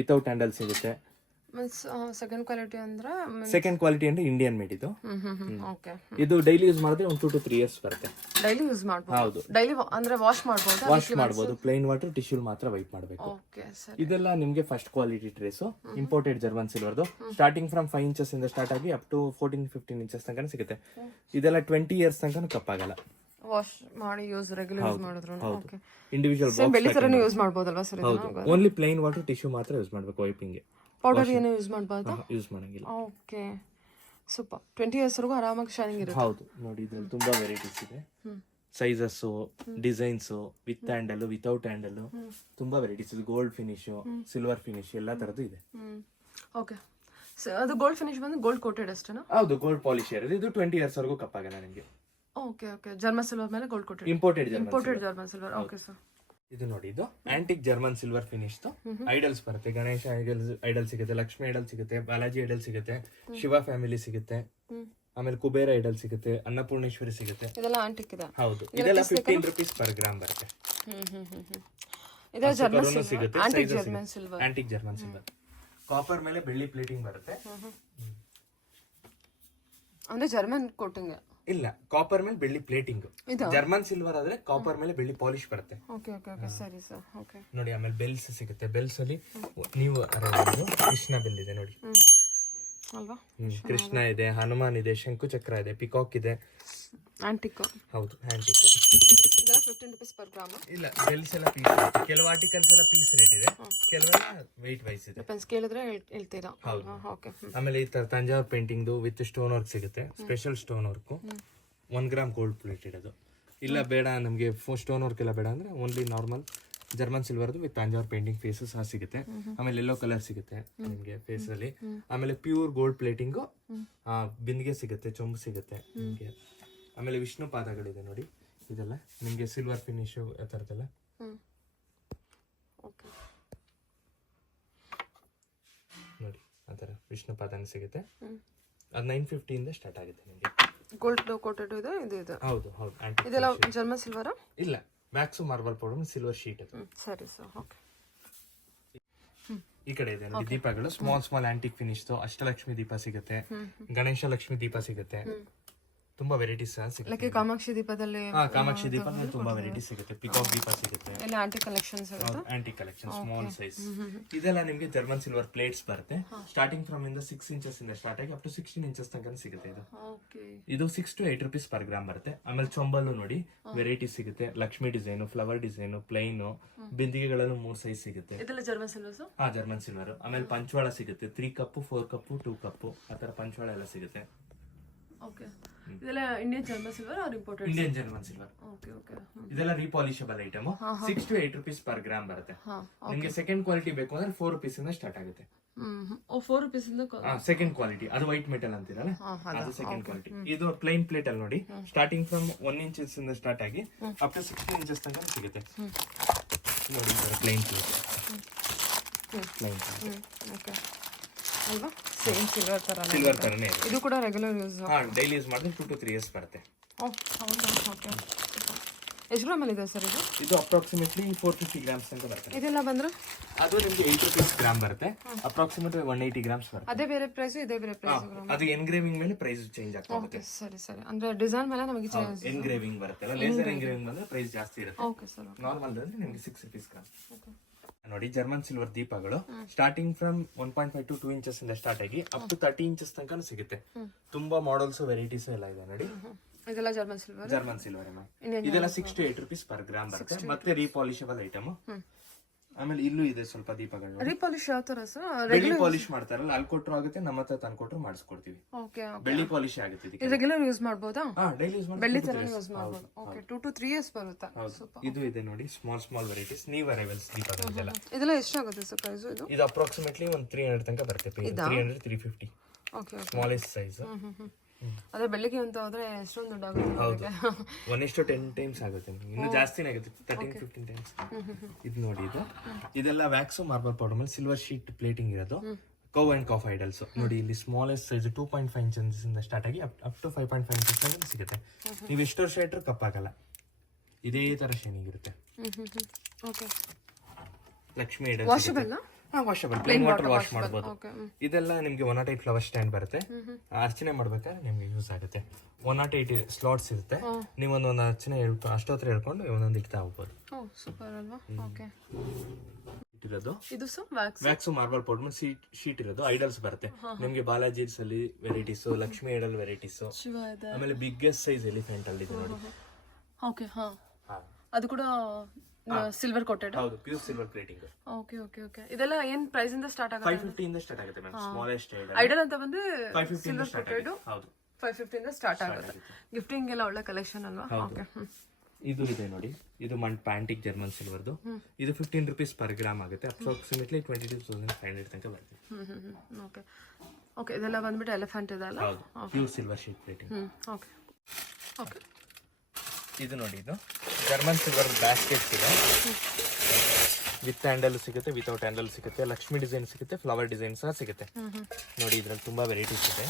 ವಿತೌಟ್ ಹ್ಯಾಂಡಲ್ ಸಿಗುತ್ತೆ. ಸೆಕೆಂಡ್ ಕ್ವಾಲಿಟಿ ಅಂದ್ರೆ ಸೆಕೆಂಡ್ ಕ್ವಾಲಿಟಿ ಅಂದ್ರೆ ಇಂಡಿಯನ್ ಮೇಡ್ ಇದು. ಓಕೆ. ಇದು ಡೈಲಿ ಯೂಸ್ ಮಾಡಿದ್ರೆ 1 to 3 years ಬರುತ್ತೆ. ಡೈಲಿ ಯೂಸ್ ಮಾಡಬಹುದು. ಹೌದು, ಡೈಲಿ ಅಂದ್ರೆ ವಾಶ್ ಮಾಡಬಹುದು. ವಾಶ್ ಮಾಡಬಹುದು. ಪ್ಲೇನ್ ವಾಟರ್ ಟಿಶ್ಯೂ ಮಾತ್ರ ವೈಪ್ ಮಾಡಬೇಕು. Okay sir. ಇದೆಲ್ಲ ನಿಮಗೆ first quality trays, imported German ಸಿಲ್ವರ್ದು. ಸ್ಟಾರ್ಟಿಂಗ್ ಫ್ರಮ್ 5 inches ಇಂದ ಸ್ಟಾರ್ಟ್ ಆಗಿ ಅಪ್ ಟು 14-15 inches ತನಕ ಸಿಗುತ್ತೆ. ಇದೆಲ್ಲ 20 years ತನಕ ಕಪ್ಪಾಗಲ್ಲ. ವಾಶ್ ಮಾಡಿ ಯೂಸ್ ರೆಗ್ಯುಲರ್ ಯೂಸ್ ಮಾಡಿದ್ರು. ಓಕೆ. ಇಂಡಿವಿಜುವಲ್ ಸೇಮ್ ಬೆಳ್ಳಿ ತರನೇ ಯೂಸ್ ಮಾಡಬಹುದಲ್ವಾ ಸರ್ ಇದನ್ನ? ಓನ್ಲಿ ಪ್ಲೇನ್ ವಾಟರ್ ಟಿಶ್ಯೂ ಮಾತ್ರ ಯೂಸ್ ಮಾಡಬೇಕು ವೈಪಿಂಗ್ ಗೆ. ಪೌಡರ್ ಏನು ಯೂಸ್ ಮಾಡಬಾರ್ದು? ಯೂಸ್ ಮಾಡಂಗಿಲ್ಲ. Okay, super. 20 years ವರೆಗೂ ಆರಾಮಾಗಿ ಶೈನಿಂಗ್ ಇರುತ್ತೆ. ಹೌದು ನೋಡಿ, ಇದ್ರಲ್ಲಿ ತುಂಬಾ ವೆರೈಟೀಸ್ ಇದೆ. Sizes, designs, with handle, without handle, ತುಂಬಾ ವೆರೈಟೀಸ್ ಇದೆ. ಗೋಲ್ಡ್ ಫಿನಿಶ್, ಸಿಲ್ವರ್ ಫಿನಿಶ್ ಎಲ್ಲಾ ತರದ್ದು ಇದೆ. ಓಕೆ. ಅದು ಗೋಲ್ಡ್ ಫಿನಿಶ್ ಬಂದು ಗೋಲ್ಡ್ ಕೋಟೆಡ್ ಅಷ್ಟೇನಾ? ಹೌದು, ಗೋಲ್ಡ್ ಪಾಲಿಶ್ ಇರೋದು. ಇದು 20 years ವರೆಗೂ ಕಪ್ಪಾಗಲ್ಲ ನಿಮಗೆ. ಓಕೆ. ಓಕೆ. ಜರ್ಮನ್ ಸಿಲ್ವರ್ ಮೇಲೆ gold coated. Imported German silver. Okay sir. ಇದು ನೋಡಿ, ಇದು antique German silver finish idols ಬರುತ್ತೆ. ಗಣೇಶ ಐಡಲ್ ಸಿಗುತ್ತೆ, ಲಕ್ಷ್ಮಿ ಐಡಲ್ ಸಿಗುತ್ತೆ, ಬಾಲಾಜಿ ಐಡಲ್ ಸಿಗುತ್ತೆ, ಶಿವ ಫ್ಯಾಮಿಲಿ ಸಿಗುತ್ತೆ, ಆಮೇಲೆ ಕುಬೇರ ಐಡಲ್ ಸಿಗುತ್ತೆ, ಅನ್ನಪೂರ್ಣೇಶ್ವರಿ ಸಿಗುತ್ತೆ. ಇದೆಲ್ಲ ಆಂಟಿಕ್ ಇದೆ. ಹೌದು, ಇದೆಲ್ಲ 15 rupees per gram ಬರುತ್ತೆ. ಇದು ಜರ್ಮನ್ ಸಿಗುತ್ತೆ. Antique German silver. Antique German silver. Copper ಮೇಲೆ ಬೆಳ್ಳಿ ಪ್ಲೇಟಿಂಗ್ ಬರುತ್ತೆ. ಅಂದ್ರೆ ಜರ್ಮನ್ ಕೋಟಿಂಗ್ ಇಲ್ಲ, ಕಾಪರ್ ಮೇಲೆ ಬೆಳ್ಳಿ ಪ್ಲೇಟಿಂಗ್. ಜರ್ಮನ್ ಸಿಲ್ವರ್ ಆದ್ರೆ ಕಾಪರ್ ಮೇಲೆ ಬೆಳ್ಳಿ ಪಾಲಿಶ್ ಬರುತ್ತೆ. ಓಕೆ. ಓಕೆ. ಓಕೆ. ಸರಿ ಸರ್. ಓಕೆ. ನೋಡಿ, ಆಮೇಲೆ ಬೆಲ್ಸ್ ಸಿಗುತ್ತೆ. ಬೆಲ್ಸ್ ಅಲ್ಲಿ ನೀವು ಕೃಷ್ಣ ಬೆಲ್ ಇದೆ ನೋಡಿ ಅಲ್ವಾ? ಕೃಷ್ಣ ಇದೆ, ಹನುಮಾನ್ ಇದೆ, ಶಂಕು ಚಕ್ರ ಇದೆ, ಪಿಕಾಕ್ ಇದೆ. ಆಂಟಿಕ್. ಹೌದು, ಆಂಟಿಕ್. ಇದೆಲ್ಲ 15 rupees per gram. ಇಲ್ಲ, ಬೆಲ್ಸ್ ಎಲ್ಲ ಪೀಸ್ ರೇಟ್. ಕೆಲವು ಆರ್ಟಿಕಲ್ಸ್ ಎಲ್ಲ ಪೀಸ್ ರೇಟ್ ಇದೆ, ಕೆಲವೆಲ್ಲ ವೆಯ್ಟ್ ವೈಸ್ ಇದೆ. ಪೆನ್ಸ್ ಕೇಳಿದ್ರೆ ಹೇಳ್ತೀರಾ? ಹೌದು. ಓಕೆ. ಆಮೇಲೆ ಈ ತರ Thanjavur painting with stone work ಸಿಗುತ್ತೆ. Special stone work, 1 gram gold plate ಇರೋದು. ಇಲ್ಲ ಬೇಡ ನಮಗೆ ಸ್ಟೋನ್ ವರ್ಕ್ ಎಲ್ಲ ಬೇಡ ಅಂದ್ರೆ ಓನ್ಲಿ ನಾರ್ಮಲ್ ಜರ್ಮನ್ ಸಿಲ್ವರ್ದು ವಿತ್ ತಂಜಾವೂರ್ ಪೇಂಟಿಂಗ್ ಫೇಸಸ್ ಸಿಗುತ್ತೆ. ಆಮೇಲೆ ಯೆಲ್ಲೋ ಕಲರ್ ಸಿಗುತ್ತೆ ನಿಮಗೆ ಫೇಸ್ ಅಲ್ಲಿ. ಆಮೇಲೆ ಪ್ಯೂರ್ ಗೋಲ್ಡ್ ಪ್ಲೇಟಿಂಗ್ ಬಿಂದಿಗೆ ಸಿಗುತ್ತೆ, ಚೊಂಬು ಸಿಗುತ್ತೆ ನಿಮಗೆ. ಆಮೇಲೆ ವಿಷ್ಣು ಪಾದಗಳಿದೆ ನೋಡಿ, ಇದೆಲ್ಲ ನಿಮಗೆ ಸಿಲ್ವರ್ ಫಿನಿಶ್ ಆ ಥರದ್ದೆಲ್ಲ. ನೋಡಿ ಆ ಥರ ವಿಷ್ಣು ಪಾದನ ಸಿಗುತ್ತೆ. ಅದು 950 ಇಂದ ಸ್ಟಾರ್ಟ್ ಆಗುತ್ತೆ ನಿಮಗೆ. ಗೋಲ್ಡ್ ಕೋಟೆಡ್ ಇದೆ. ಇದು ಹೌದು. ಹೌದು, ಇದೆಲ್ಲ ಜರ್ಮನ್ ಸಿಲ್ವರ್? ಇಲ್ಲ, max marble powder silver sheet ಅದು. ಸರಿ ಸರ್. ಓಕೆ. ಈ ಕಡೆ ಇದೆ ನೋಡಿ ದೀಪಗಳು, ಸ್ಮಾಲ್ ಆಂಟಿಕ್ ಫಿನಿಶ್. ಅಷ್ಟಲಕ್ಷ್ಮಿ ದೀಪ ಸಿಗುತ್ತೆ, ಗಣೇಶ ಲಕ್ಷ್ಮಿ ದೀಪ ಸಿಗುತ್ತೆ. ತುಂಬಾ ವೆರೈಟೀಸ್ ಸಿಗುತ್ತೆ. ಕಾಮಾಕ್ಷಿ ದೀಪದಲ್ಲಿ ಕಾಮಾಕ್ಷಿ ದೀಪ ತುಂಬಾ ವೆರೈಟೀಸ್ ಸಿಗುತ್ತೆ. ಪಿಕಾಕ್ ದೀಪ ಸಿಗುತ್ತೆ. ಎಲ್ಲ ಆಂಟಿಕ್ ಕಲೆಕ್ಷನ್ಸ್ ಇರುತ್ತೆ. Antique collection, small size. ಇದೆಲ್ಲ ನಿಮಗೆ ಜರ್ಮನ್ ಸಿಲ್ವರ್ ಪ್ಲೇಟ್ಸ್ ಬರುತ್ತೆ. ಸ್ಟಾರ್ಟಿಂಗ್ ಫ್ರಮ್ ಇಂದ 6 inches ಇಂದ ಸ್ಟಾರ್ಟ್ ಆಗಿ ಅಪ್ ಟು 16 inches ತನಕ ಸಿಗುತ್ತೆ. ಇದು 6 to 8 rupees per gram ಬರುತ್ತೆ. ಆಮೇಲೆ ಚೊಂಬಲ್ಲು ನೋಡಿ ವೆರೈಟೀಸ್ ಸಿಗುತ್ತೆ. Lakshmi design, flower design, plain, ಬಿಂದಿಗೆಗಳಲ್ಲೂ 3 size ಸಿಗುತ್ತೆ. ಇದೆಲ್ಲ ಜರ್ಮನ್ ಸಿಲ್ವರ್ಸ್? German silver. ಆಮೇಲೆ ಪಂಚವಾಳ ಸಿಗುತ್ತೆ. 3 cup, 4 cup, 2 cup ಆ ತರ ಪಂಚವಾಳ ಎಲ್ಲ ಸಿಗುತ್ತೆ. ಓಕೆ. ಇದೆಲ್ಲ Indian German silver or imported? Indian German silver. Okay. Okay. ಇದೆಲ್ಲ ರೀಪಾಲಿಷಬಲ್ item. 6 to 8 rupees per gram ಬರುತ್ತೆ. ನಿಮಗೆ ಸೆಕೆಂಡ್ ಕ್ವಾಲಿಟಿ ಬೇಕು ಅಂದ್ರೆ 4 rupees ಇಂದ ಸ್ಟಾರ್ಟ್ ಆಗುತ್ತೆ. 4 rupees ಇಂದ ಸೆಕೆಂಡ್ ಕ್ವಾಲಿಟಿ. ಅದು ವೈಟ್ ಮೆಟಲ್ ಅಂತೀರಲ್ಲ, ಅದು ಸೆಕೆಂಡ್ ಕ್ವಾಲಿಟಿ. ಇದು ಪ್ಲೈನ್ ಪ್ಲೇಟ್ ಅಲ್ಲಿ ನೋಡಿ, ಸ್ಟಾರ್ಟಿಂಗ್ ಫ್ರಮ್ 1 inches ಇಂದ ಸ್ಟಾರ್ಟ್ ಆಗಿ ಅಪ್ ಟು 16 inches ತನಕ ಸಿಗುತ್ತೆ. ನೋಡಿ ಪ್ಲೈನ್ ಪ್ಲೇಟ್. ಓಕೆ ಅಲ್ವಾ? ಸೇಮ್ ಸಿಲ್ವರ್ ತರನೇ ಇದು ಕೂಡ ರೆಗ್ಯುಲರ್ ಯೂಸ್. ಡೈಲಿ ಯೂಸ್ ಮಾಡಿದ್ರೆ 2 to 3 years ಬರುತ್ತೆ. ಹೌದಾ? ಓಕೆ. ಎಷ್ಟು ಗ್ರಾಮ್ ಅಲ್ಲಿ ಇದೆ ಸರ್ ಇದು? ಇದು ಅಪ್ರಾಕ್ಸಿಮೇಟ್ಲಿ 450 grams ಅಂತ ಬರುತ್ತೆ. ಇದೆಲ್ಲ ಬಂದ್ರೆ ಅದು ನಿಮಗೆ 8 rupees gram ಬರುತ್ತೆ. ಅಪ್ರಾಕ್ಸಿಮೇಟ್ಲಿ 180 grams ಬರುತ್ತೆ. ಅದೇ ಬೇರೆ ಪ್ರೈಸ್, ಇದೇ ಬೇರೆ ಪ್ರೈಸ್? ಅದು ಎನ್ಗ್ರೇವಿಂಗ್ ಮೇಲೆ ಪ್ರೈಸ್ ಚೇಂಜ್ ಆಗ್ತಾ ಹೋಗುತ್ತೆ. ಸರಿ ಸರಿ. ಅಂದ್ರೆ ಡಿಸೈನ್ ಮೇಲೆ ನಮಗೆ ಚೇಂಜ್. ಎನ್ಗ್ರೇವಿಂಗ್ ಬರುತ್ತೆ, ಲೇಸರ್ ಎನ್ಗ್ರೇವಿಂಗ್ ಬಂದ್ರೆ ಪ್ರೈಸ್ ಜಾಸ್ತಿ ಇರುತ್ತೆ. Okay sir. ನಾರ್ಮಲ್ ಅಂದ್ರೆ ನಿಮಗೆ 6 rupees gram. ನೋಡಿ, ಜರ್ಮನ್ ಸಿಲ್ವರ್ ದೀಪಗಳು ಸ್ಟಾರ್ಟಿಂಗ್ ಫ್ರಮ್ 1.5 to 2 inches ಇಂದ ಸ್ಟಾರ್ಟ್ ಆಗಿ ಅಪ್ ಟು 30 inches ತನಕ ಸಿಗುತ್ತೆ. ತುಂಬಾ ಮಾಡೆಲ್ಸ್, ವೆರೈಟೀಸ್ ಎಲ್ಲ ಇದೆ ನೋಡಿ. ಇದೆಲ್ಲ ಜರ್ಮನ್ ಸಿಲ್ವರ್? German silver. ಇದೆಲ್ಲ 6 to 8 rupees per gram ಬರುತ್ತೆ. ಮತ್ತೆ ರೀಪಾಲಿಷಬಲ್ ಐಟಮ್. ಆಮೇಲೆ ಇಲ್ಲೂ ಇದೆ ಸ್ವಲ್ಪ ದೀಪಗಳು. ರೀಪಾಲಿಶ್ ಯಾವ ತರ ಸರ್? ಬೆಳ್ಳಿ ಪಾಲಿಶ್ ಮಾಡ್ತಾರಲ್ಲ, ಅಲ್ಲಿ ಕೊಟ್ಟರು ಆಗುತ್ತೆ, ನಮ್ಮ ಹತ್ರ ತಂದ್ಕೊಟ್ರು ಮಾಡಿಸ್ಕೊಡ್ತೀವಿ. ಓಕೆ ಬೆಳ್ಳಿ ಪಾಲಿಶ್ ಆಗುತ್ತೆ ಇದಕ್ಕೆ. ರೆಗ್ಯುಲರ್ ಯೂಸ್ ಮಾಡ್ಬೋದಾ? ಡೈಲಿ ಯೂಸ್ ಬೆಳ್ಳಿ ತರ ಯೂಸ್ ಮಾಡ್ಬೋದು. ಓಕೆ 2 to 3 years ಬರುತ್ತೆ. ಇದು ಇದೆ ನೋಡಿ, ಸ್ಮಾಲ್ ವೆರೈಟೀಸ್, ನ್ಯೂ ಅರೈವಲ್ಸ್ ದೀಪಗಳಿದೆಲ್ಲ. ಇದೆಲ್ಲ ಎಷ್ಟಾಗುತ್ತೆ ಸರ್ ಪ್ರೈಸ್? ಇದು ಅಪ್ರಾಕ್ಸಿಮೇಟ್ಲಿ ಒಂದು 300 ತನಕ ಬರುತ್ತೆ. 300 350 ಓಕೆ ಸ್ಮಾಲೆಸ್ಟ್ ಸೈಜ್. ಅದೇ ಬೆಳಿಗ್ಗೆ ಅಂತ ಹೋದ್ರೆ ಎಷ್ಟೊಂದು ದುಡ್ಡು ಆಗುತ್ತೆ? ಹೌದು 1:10 ಟೈಮ್ಸ್ ಆಗುತ್ತೆ, ಇನ್ನು ಜಾಸ್ತಿನೇ ಆಗುತ್ತೆ, 13-15 ಟೈಮ್ಸ್. ಇದು ನೋಡಿ, ಇದೆಲ್ಲ ವ್ಯಾಕ್ಸ್ ಮಾರ್ಬಲ್ ಪೌಡರ್ ಮೇಲೆ ಸಿಲ್ವರ್ ಶೀಟ್ ಪ್ಲೇಟಿಂಗ್ ಇರೋದು. ಕೌ ಅಂಡ್ ಕಾಫ್ ಐಡಲ್ಸ್ ನೋಡಿ, ಇಲ್ಲಿ ಸ್ಮಾಲೆಸ್ಟ್ ಸೈಜ್ 2.5 ಇಂಚಸ್ ಇಂದ ಸ್ಟಾರ್ಟ್ ಆಗಿ ಅಪ್ ಟು 5.5 ಇಂಚಸ್ ಸಿಗುತ್ತೆ. ನೀವು ಎಷ್ಟು ವರ್ಷ ಇಟ್ಟರು ಕಪ್ಪಾಗಲ್ಲ, ಇದೇ ತರ ಶೈನಿಂಗ್ ಇರುತ್ತೆ. Okay Lakshmi idol washable, plain water wash ಮಾಡ್ಬೋದು. ಇದೆಲ್ಲ ನಿಮ್ಗೆ 108 ಫ್ಲವರ್ ಸ್ಟ್ಯಾಂಡ್ ಬರುತ್ತೆ. ಅರ್ಚನೆ ಮಾಡ್ಬೇಕಾದ್ರೆ ನಿಮ್ಗೆ ಯೂಸ್ ಆಗುತ್ತೆ. 108 ಸ್ಲಾಟ್ಸ್ ಇರುತ್ತೆ, ನೀವು ಒಂದೊಂದು ಅರ್ಚನೆ ಅಷ್ಟೊತ್ತರ ಹೇಳ್ಕೊಂಡು ಒಂದೊಂದು ಇಡ್ತಾ ಹೋಗ್ಬೋದು. ಸೂಪರ್ ಅಲ್ವಾ? ಓಕೆ ಇರೋದು ಇದು sir wax marble powder sheet ಇರೋದು. ಐಡಲ್ಸ್ ಬರುತ್ತೆ ನಿಮ್ಗೆ, ಬಾಲಾಜೀಸ್ ಅಲ್ಲಿ ವೆರೈಟೀಸ್, ಲಕ್ಷ್ಮಿ ಐಡಲ್ ವೆರೈಟೀಸ್, ಆಮೇಲೆ ಬಿಗ್ಗೆಸ್ಟ್ ಸೈಜ್ ಎಲಿಫೆಂಟ್ ಅಲ್ಲಿ ಇದೆ ನೋಡಿ. ಓಕೆ ಅದು ಕೂಡ ಸಿಲ್ವರ್ ಕೋಟೆಡ್. ಹೌದು, pure silver plating. Okay okay okay ಇದೆಲ್ಲ ಏನ್ ಪ್ರೈಸ್ ಇಂದ ಸ್ಟಾರ್ಟ್ ಆಗುತ್ತೆ? 550 ಇಂದ ಸ್ಟಾರ್ಟ್ ಆಗುತ್ತೆ ಮ್ಯಾಮ್. ಸ್ಮಾಲೆಸ್ಟ್ ಐಡಲ್ ಅಂತ ಬಂದು 550 ಇಂದ ಸ್ಟಾರ್ಟ್ ಆಗುತ್ತೆ. ಹೌದು 550 ಇಂದ ಸ್ಟಾರ್ಟ್ ಆಗುತ್ತೆ. ಗಿಫ್ಟಿಂಗ್ ಎಲ್ಲ ಒಳ್ಳೆ ಕಲೆಕ್ಷನ್ ಅಲ್ವಾ? ಓಕೆ ಇದು ಇದೆ ನೋಡಿ, ಇದು ಪ್ಯಾಂಟಿಕ್ ಜರ್ಮನ್ ಸಿಲ್ವರ್ದು. ಇದು 15 rupees per ಗ್ರಾಮ್ ಆಗುತ್ತೆ. ಅಪ್ರಾಕ್ಸಿಮೇಟ್ಲಿ 22,500 ತನಕ ಬರುತ್ತೆ. ಓಕೆ ಓಕೆ ಇದೆಲ್ಲ ಬಂದ್ಬಿಟ್ಟು ಎಲಿಫೆಂಟ್ ಇದೆ ಅಲ್ಲ? ಹೌದು, pure silver sheet plating. Okay okay ಇದು ನೋಡಿ, ಇದು ಜರ್ಮನ್ ಸಿಲ್ವರ್ ಬ್ಯಾಸ್ಕೆಟ್ಸ್ ಇದೆ. ವಿತ್ ಹ್ಯಾಂಡಲ್ ಸಿಗುತ್ತೆ, ವಿತೌಟ್ ಹ್ಯಾಂಡಲ್ ಸಿಗುತ್ತೆ, ಲಕ್ಷ್ಮಿ ಡಿಸೈನ್ ಸಿಗುತ್ತೆ, ಫ್ಲವರ್ ಡಿಸೈನ್ ಸಹ ಸಿಗುತ್ತೆ ನೋಡಿ. ಇದ್ರಲ್ಲಿ ತುಂಬಾ ವೆರೈಟೀಸ್ ಇದೆ,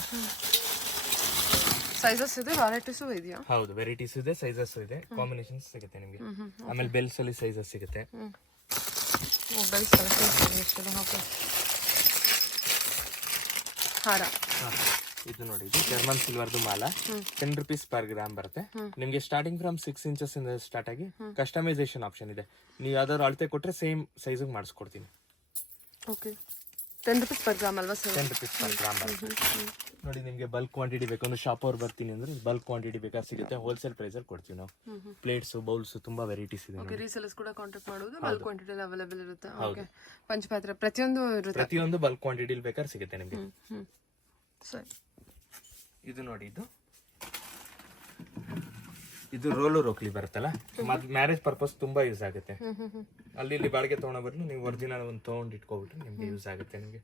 ಸೈಜಸ್ ಇದೆ, ವೆರೈಟೀಸ್ ಇದೆಯಾ? ಹೌದು, ವೆರೈಟೀಸ್ ಇದೆ, ಸೈಜಸ್ ಇದೆ, ಕಾಂಬಿನೇಷನ್ಸ್ ಸಿಗುತ್ತೆ ನಿಮಗೆ. ಆಮೇಲೆ ಬೆಲ್ಸ್ ಅಲ್ಲಿ ಸೈಜಸ್ ಸಿಗುತ್ತೆ. ಹಾರ ಇದು ನೋಡಿ, ಇದು ಜರ್ಮನ್ ಸಿಲ್ವರ್ದು ಮಾಲ. 10 rupees per ಗ್ರಾಮ್ ಬರುತ್ತೆ ನಿಮ್ಗೆ. ಸ್ಟಾರ್ಟಿಂಗ್ ಫ್ರಮ್ 6 inches ಇಂದ ಸ್ಟಾರ್ಟ್ ಆಗಿ ಕಸ್ಟಮೈಸೇಷನ್ ಆಪ್ಷನ್ ಇದೆ. ನೀವು ಯಾವ್ದಾದ್ರು ಅಳತೆ ಕೊಟ್ರೆ ಸೇಮ್ ಸೈಜ್ ಮಾಡಿಸ್ಕೊಡ್ತೀನಿ. ಓಕೆ 10 rupees per ಗ್ರಾಮ್ ಅಲ್ವಾ ಸರ್? 10 rupees per ಗ್ರಾಮ್ ಬರುತ್ತೆ ನೋಡಿ. ನಿಮ್ಗೆ ಬಲ್ಕ್ ಕ್ವಾಂಟಿಟಿ ಬೇಕು ಅಂದ್ರೆ ಶಾಪ್ ಅವ್ರು ಬರ್ತೀನಿ ಅಂದ್ರೆ ಬಲ್ಕ್ ಕ್ವಾಂಟಿಟಿ ಬೇಕಾದ್ರೆ ಸಿಗುತ್ತೆ. ಹೋಲ್ಸೇಲ್ ಪ್ರೈಸ್ ಅಲ್ಲಿ ಕೊಡ್ತೀವಿ ನಾವು. ಪ್ಲೇಟ್ಸ್, ಬೌಲ್ಸ್ ತುಂಬಾ ವೆರೈಟೀಸ್ ಇದೆ. ಓಕೆ ರೀಸೆಲ್ಲರ್ಸ್ ಕೂಡ ಕಾಂಟ್ಯಾಕ್ಟ್ ಮಾಡೋದು, ಬಲ್ಕ್ ಕ್ವಾಂಟಿಟಿ ಅವೈಲೇಬಲ್ ಇರುತ್ತೆ. ಓಕೆ ಪಂಚಪಾತ್ರೆ ಪ್ರತಿಯೊಂದು ಇರುತ್ತೆ, ಪ್ರತಿಯೊಂದು ಬಲ್ಕ್ ಕ್ವಾಂಟಿಟಿ ಬೇಕಾದ್ರೆ ಸಿಗುತ್ತೆ ನಿಮಗೆ. ಸರಿ ಇದು ನೋಡಿ, ಇದು ರೋಲರ್ ರೋಕ್ಲಿ ಬರುತ್ತಲ್ಲ, ಮ್ಯಾರೇಜ್ ಪರ್ಪಸ್ ತುಂಬಾ ಯೂಸ್ ಆಗುತ್ತೆ. ಅಲ್ಲಿ ಇಲ್ಲಿ ಬಾಡಿಗೆ ತಗೊಂಡ ಬರಲು ನೀವು ಒರಿಜಿನಲ್ ಒಂದು ತಗೊಂಡು ಇಟ್ಕೊಬಿಟ್ರೆ ನಿಮ್ಗೆ ಯೂಸ್ ಆಗುತ್ತೆ. ನಿಮಗೆ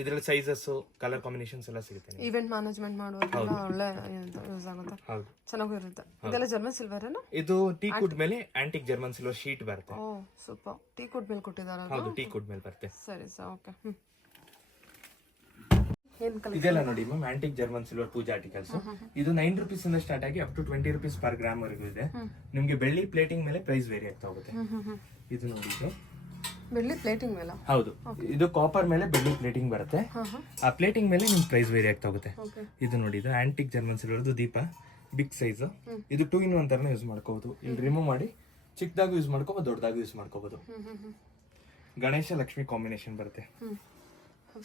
ಇದ್ರಲ್ಲಿ ಸೈಜಸ್, ಕಲರ್ ಕಾಂಬಿನೇಷನ್ಸ್ ಎಲ್ಲ ಸಿಗುತ್ತೆ. ಇವೆಂಟ್ ಮ್ಯಾನೇಜ್ಮೆಂಟ್ ಮಾಡೋದ್ರಿಂದ ಒಳ್ಳೆ ಯೂಸ್ ಆಗುತ್ತೆ. ಹೌದು, ಚೆನ್ನಾಗಿರುತ್ತೆ. ಇದೆಲ್ಲ ಜರ್ಮನ್ ಸಿಲ್ವರ್ ಏನೋ? ಇದು ಟೀ ಕುಡ್ ಮೇಲೆ ಆಂಟಿಕ್ ಜರ್ಮನ್ ಸಿಲ್ವರ್ ಶೀಟ್ ಬರುತ್ತೆ. ಓ ಸೂಪರ್. ಟೀ ಕುಡ್ ಮೇಲೆ ಕೊಟ್ಟಿದ್ದಾರೆ? ಹೌದು, ಟೀ ಕುಡ್ ಮೇಲೆ ಬರುತ್ತೆ. ಸರಿ ಸರ್, ಓಕೆ. ಇದೆಲ್ಲ ನೋಡಿ ma'am, antique German silver pooja articles. ಇದು 9 rupees ಇಂದ ಸ್ಟಾರ್ಟ್ ಆಗಿ up to 20 rupees per gram ವರೆಗೂ ಇದೆ. ನಿಮ್ಗೆ ಬೆಳ್ಳಿ ಪ್ಲೇಟಿಂಗ್ ಮೇಲೆ ಪ್ರೈಸ್ ವೇರಿ ಆಗ್ತಾ ಹೋಗುತ್ತೆ. ಇದು ನೋಡಿ, ಇದು ಬೆಳ್ಳಿ ಪ್ಲೇಟಿಂಗ್ ಮೇಲೆ? ಹೌದು, ಇದು ಕಾಪರ್ ಮೇಲೆ ಬೆಳ್ಳಿ ಪ್ಲೇಟಿಂಗ್ ಬರುತ್ತೆ. ಆ ಪ್ಲೇಟಿಂಗ್ ಮೇಲೆ ನಿಮ್ ಪ್ರೈಸ್ ವೇರಿ ಆಗ್ತಾ ಹೋಗುತ್ತೆ. ಇದು ನೋಡಿ, ಇದು ಆಂಟಿಕ್ ಜರ್ಮನ್ ಸಿಲ್ವರ್ದು ದೀಪ, ಬಿಗ್ ಸೈಜ್. ಇದು 2 in 1 ತರನ ಯೂಸ್ ಮಾಡ್ಕೋಬಹುದು. ಇಲ್ಲಿ ರಿಮೂವ್ ಮಾಡಿ ಚಿಕ್ಕದಾಗೂ ಯೂಸ್ ಮಾಡ್ಕೋಬಹುದು, ದೊಡ್ಡದಾಗೂ ಯೂಸ್ ಮಾಡ್ಕೋಬಹುದು. ಗಣೇಶ ಲಕ್ಷ್ಮಿ ಕಾಂಬಿನೇಷನ್ ಬರುತ್ತೆ.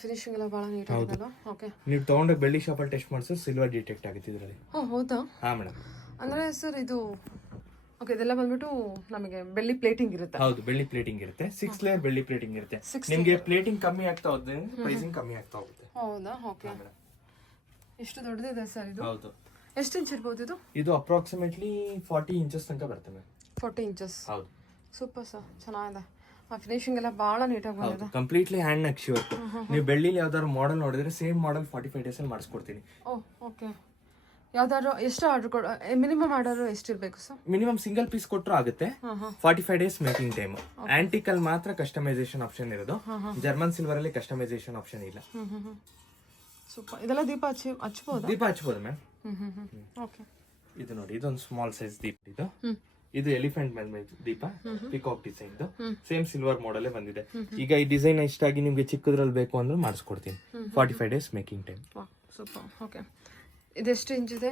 ಫಿನಿಶಿಂಗ್ ಎಲ್ಲ ಬಹಳ ನೀಟ್ ಆಗಿದೆ. ಓಕೆ, ನೀವು ತಗೊಂಡು ಬೆಳ್ಳಿ ಶಾಪ್ ಅಲ್ಲಿ ಟೆಸ್ಟ್ ಮಾಡಿದ್ರೆ ಸಿಲ್ವರ್ ಡಿಟೆಕ್ಟ್ ಆಗುತ್ತೆ ಇದರಲ್ಲಿ. ಹೌದಾ? ಹಾ ಮೇಡಮ್. ಅಂದ್ರೆ ಸರ್ ಇದು ಓಕೆ ಇದೆಲ್ಲ ಬಂದ್ಬಿಟ್ಟು ನಮಗೆ ಬೆಳ್ಳಿ ಪ್ಲೇಟಿಂಗ್ ಇರುತ್ತೆ? ಹೌದು, ಬೆಳ್ಳಿ ಪ್ಲೇಟಿಂಗ್ ಇರುತ್ತೆ. 6 layer ಬೆಳ್ಳಿ ಪ್ಲೇಟಿಂಗ್ ಇರುತ್ತೆ. ನಿಮಗೆ ಪ್ಲೇಟಿಂಗ್ ಕಮ್ಮಿ ಆಗ್ತಾ ಹೋದ್ರೆ ಪ್ರೈಸಿಂಗ್ ಕಮ್ಮಿ ಆಗ್ತಾ ಹೋಗುತ್ತೆ. ಹೌದಾ? ಓಕೆ. ಎಷ್ಟು ದೊಡ್ಡದಿದೆ ಸರ್ ಇದು? ಹೌದು. ಎಷ್ಟು ಇಂಚ್ ಇರಬಹುದು ಇದು? ಇದು ಅಪ್ರಾಕ್ಸಿಮೇಟ್ಲಿ 40 inches ತನಕ ಬರುತ್ತೆ ಮ್ಯಾಮ್. 40 inches? ಹೌದು. ಸೂಪರ್ ಸರ್, ಚೆನ್ನಾಗಿದೆ. ಫಿನಿಶಿಂಗ್ ಎಲ್ಲ ಬಹಳ ನೀಟಾಗಿ ಬಂದಿದೆ. Completely hand Naqvi work. ನೀವು ಬೆಳ್ಳಿಲಿ ಯಾವ್ದಾದ್ರು ಮಾಡೆಲ್ ನೋಡಿದ್ರೆ ಸೇಮ್ ಮಾಡೆಲ್ 45 days ಅಲ್ಲಿ ಮಾಡಿಸ್ಕೊಡ್ತೀನಿ. ಓಕೆ. ಯಾವ್ದಾದ್ರು ಎಷ್ಟು ಆರ್ಡರ್ ಮಿನಿಮಮ್ ಆರ್ಡರ್ ಎಷ್ಟಿರ್ಬೇಕು ಸರ್? ಮಿನಿಮಮ್ ಸಿಂಗಲ್ ಪೀಸ್ ಕೊಟ್ಟರು ಆಗುತ್ತೆ. 45 days ಮೇಕಿಂಗ್ ಟೈಮ್. ಆಂಟಿಕ್ ಅಲ್ಲಿ ಮಾತ್ರ ಕಸ್ಟಮೈಸೇಷನ್ ಆಪ್ಷನ್ ಇರೋದು. ಜರ್ಮನ್ ಸಿಲ್ವರ್ ಅಲ್ಲಿ ಕಸ್ಟಮೈಸೇಷನ್ ಆಪ್ಷನ್ ಇಲ್ಲ. ಸೂಪರ್. ಇದೆಲ್ಲ ದೀಪ ಹಚ್ಚಬಹುದು? ದೀಪ ಹಚ್ಚಬಹುದು ಮ್ಯಾಮ್. ಓಕೆ. ಇದು ನೋಡಿ, ಇದೊಂದು ಸ್ಮಾಲ್ ಸೈಜ್ ದೀಪ. ಇದು ಎಲಿಫೆಂಟ್ ಮೇಲೆ ದೀಪ, peacock design. Same silver model ಬಂದಿದೆ. ಈಗ ಈ ಡಿಸೈನ್ ಇಷ್ಟ ಆಗಿ ನಿಮ್ಗೆ ಚಿಕ್ಕದ್ರಲ್ಲಿ ಬೇಕು ಅಂದ್ರೆ ಮಾಡಿಸ್ಕೊಡ್ತೀನಿ. 45 days making time. Super. Okay. ಇದೆಷ್ಟು ಇಂಚ್ ಇದೆ?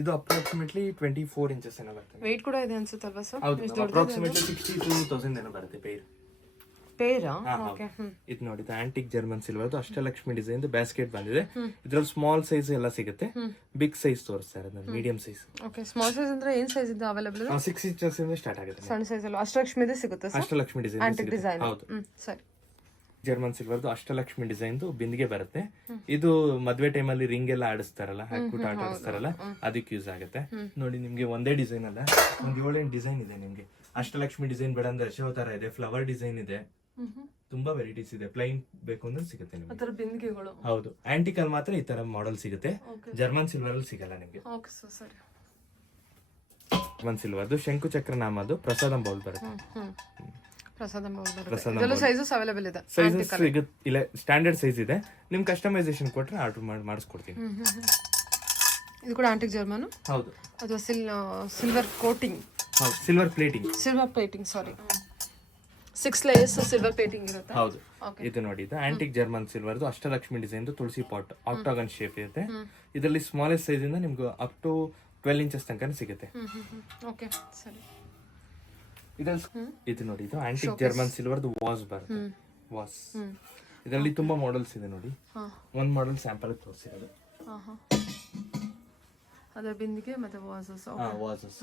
ಇದು ಅಪ್ರಾಕ್ಸಿಮೇಟ್ಲಿ 24 inches ಏನೋ ಬರುತ್ತೆ. ವೆಯ್ಟ್ ಕೂಡ ಇದೆ ಅನ್ಸುತ್ತಲ್ವಾ ಸರ್? ಹೌದು, ಅಪ್ರಾಕ್ಸಿಮೇಟ್ಲಿ 62,000 ಏನೋ ಬರುತ್ತೆ ಪೇರ್. ಪೇರಾ ಹಾ, ಓಕೆ ಇದು ನೋಡಿ ಆಂಟಿಕ್ ಜರ್ಮನ್ ಸಿಲ್ವರ್ದು ಅಷ್ಟಲಕ್ಷ್ಮಿ ಡಿಸೈನ್ ಬ್ಯಾಸ್ಕೆಟ್ ಬಂದಿದೆ. ಇದ್ರಲ್ಲಿ ಸ್ಮಾಲ್ ಸೈಜ್ ಎಲ್ಲ ಸಿಗುತ್ತೆ, ಬಿಗ್ ಸೈಜ್ ತೋರಿಸ್ತಾ ಇರೋದು ನಾನು, medium size. Okay small size ಅಂದ್ರೆ ಏನ್ ಸೈಜ್ ಇದೆ ಅವೈಲೇಬಲ್? 6 ಇಂಚಸ್ ಇಂದ ಸ್ಟಾರ್ಟ್ ಆಗುತ್ತೆ. ಸಣ್ಣ ಸೈಜ್ ಅಲ್ಲ, ಅಷ್ಟಲಕ್ಷ್ಮಿದೇ ಸಿಗುತ್ತೆ sir? Ashtalakshmi design antique design. ಹೌದು. ಸರಿ. ಜರ್ಮನ್ ಸಿಲ್ವರ್ದು ಅಷ್ಟಲಕ್ಷ್ಮಿ ಡಿಸೈನ್ ಬಿಂದಿಗೆ ಬರುತ್ತೆ. ಇದು ಮದ್ವೆ ಟೈಮಲ್ಲಿ ರಿಂಗ್ ಎಲ್ಲ ಆಡಿಸ್ತಾರಲ್ಲ, ಹಾಕ್ಬಿಟ್ಟು ಆಟ ಆಡಿಸ್ತಾರಲ್ಲ, ಅದಕ್ಕೆ ಯೂಸ್ ಆಗುತ್ತೆ. ನೋಡಿ ನಿಮ್ಗೆ ಒಂದೇ ಡಿಸೈನ್ ಅಲ್ಲ, ಒಂದ್ 7-8 ಡಿಸೈನ್ ಇದೆ ನಿಮ್ಗೆ. ಅಷ್ಟಲಕ್ಷ್ಮಿ ಡಿಸೈನ್ ಬೇಡ ಅಂದ್ರೆ ತರ ಇದೆ, ಫ್ಲವರ್ ಡಿಸೈನ್ ಇದೆ, ತುಂಬಾ ವೆರೈಟೀಸ್ ಇದೆ. ಪ್ಲೈನ್ ಬೇಕು ಅಂದ್ರೆ ಸಿಗುತ್ತೆ ನಿಮ್ಗೆ. ಬಿಂದಿಗೆಗಳು. ಹೌದು, ಆಂಟಿಕ್ ಅಲ್ಲಿ ಮಾತ್ರ ಈ ತರ ಮಾಡೆಲ್ ಸಿಗುತ್ತೆ, ಜರ್ಮನ್ ಸಿಲ್ವರ್ ಅಲ್ಲಿ ಸಿಗಲ್ಲ ನಿಮ್ಗೆ. ಓಕೆ ಸರ್, ಸರಿ. ಜರ್ಮನ್ ಸಿಲ್ವರ್ದು ಶಂಕು ಚಕ್ರ ನಾಮದು ಪ್ರಸಾದಂ ಬೌಲ್ ಬರುತ್ತೆ. ಪ್ರಸಾದಂ ಬೌಲ್ ಬರುತ್ತೆ. ಇದೆಲ್ಲ ಸೈಜಸ್ ಅವೈಲೇಬಲ್ ಇದೆ. ಸೈಜಸ್ ಸಿಗುತ್ತೆ, ಇಲ್ಲ ಸ್ಟ್ಯಾಂಡರ್ಡ್ ಸೈಜ್ ಇದೆ. ನಿಮ್ ಕಸ್ಟಮೈಸೇಷನ್ ಕೊಟ್ರೆ ಆರ್ಡರ್ ಮಾಡಿಸ್ಕೊಡ್ತೀನಿ. ಇದು ಕೂಡ ಆಂಟಿಕ್ ಜರ್ಮನ್. ಹೌದು. ಅದು ಸಿಲ್ವರ್ ಕೋಟಿಂಗ್. ಹೌದು, ಸಿಲ್ವರ್ ಪ್ಲೇಟಿಂಗ್. ಸಿಲ್ವರ್ ಪ್ಲೇಟಿಂಗ್, ಸಾರಿ. 6 ಲೇಯರ್ಸ್ ಸಿಲ್ವರ್ ಪ್ಲೇಟಿಂಗ್ ಇರುತ್ತೆ. ಹೌದು. ಇದು ನೋಡಿ, ಇದು ಆಂಟಿಕ್ ಜರ್ಮನ್ ಸಿಲ್ವರ್ದು ಅಷ್ಟಲಕ್ಷ್ಮಿ ಡಿಸೈನ್ ತುಳಸಿ ಪಾಟ್ ಆಕ್ಟಾಗನ್ ಶೇಪ್ ಇರುತ್ತೆ. ಇದರಲ್ಲಿ ಸ್ಮಾಲೆಸ್ಟ್ ಸೈಜ್ ಇಂದ ನಿಮ್ಗೆ ಅಪ್ ಟು 12 ಇಂಚಸ್ ತನಕ ಸಿಗುತ್ತೆ. ಓಕೆ, ಸರಿ. ಇದು ನೋಡಿ, ಇದು ಆಂಟಿಕ್ ಜರ್ಮನ್ ಸಿಲ್ವರ್ದು ವಾಸ್ ಬರುತ್ತೆ. ವಾಸ್ ಇದರಲ್ಲಿ ತುಂಬಾ ಮಾಡೆಲ್ಸ್ ಇದೆ ನೋಡಿ. ಒಂದ್ ಮಾಡೆಲ್ ಸ್ಯಾಂಪಲ್ ತೋರಿಸಿರೋದು. ಅದೇ ಬಿಂದಿಗೆ ಮತ್ತೆ ವಾಸಸ್. ವಾಸಸ್.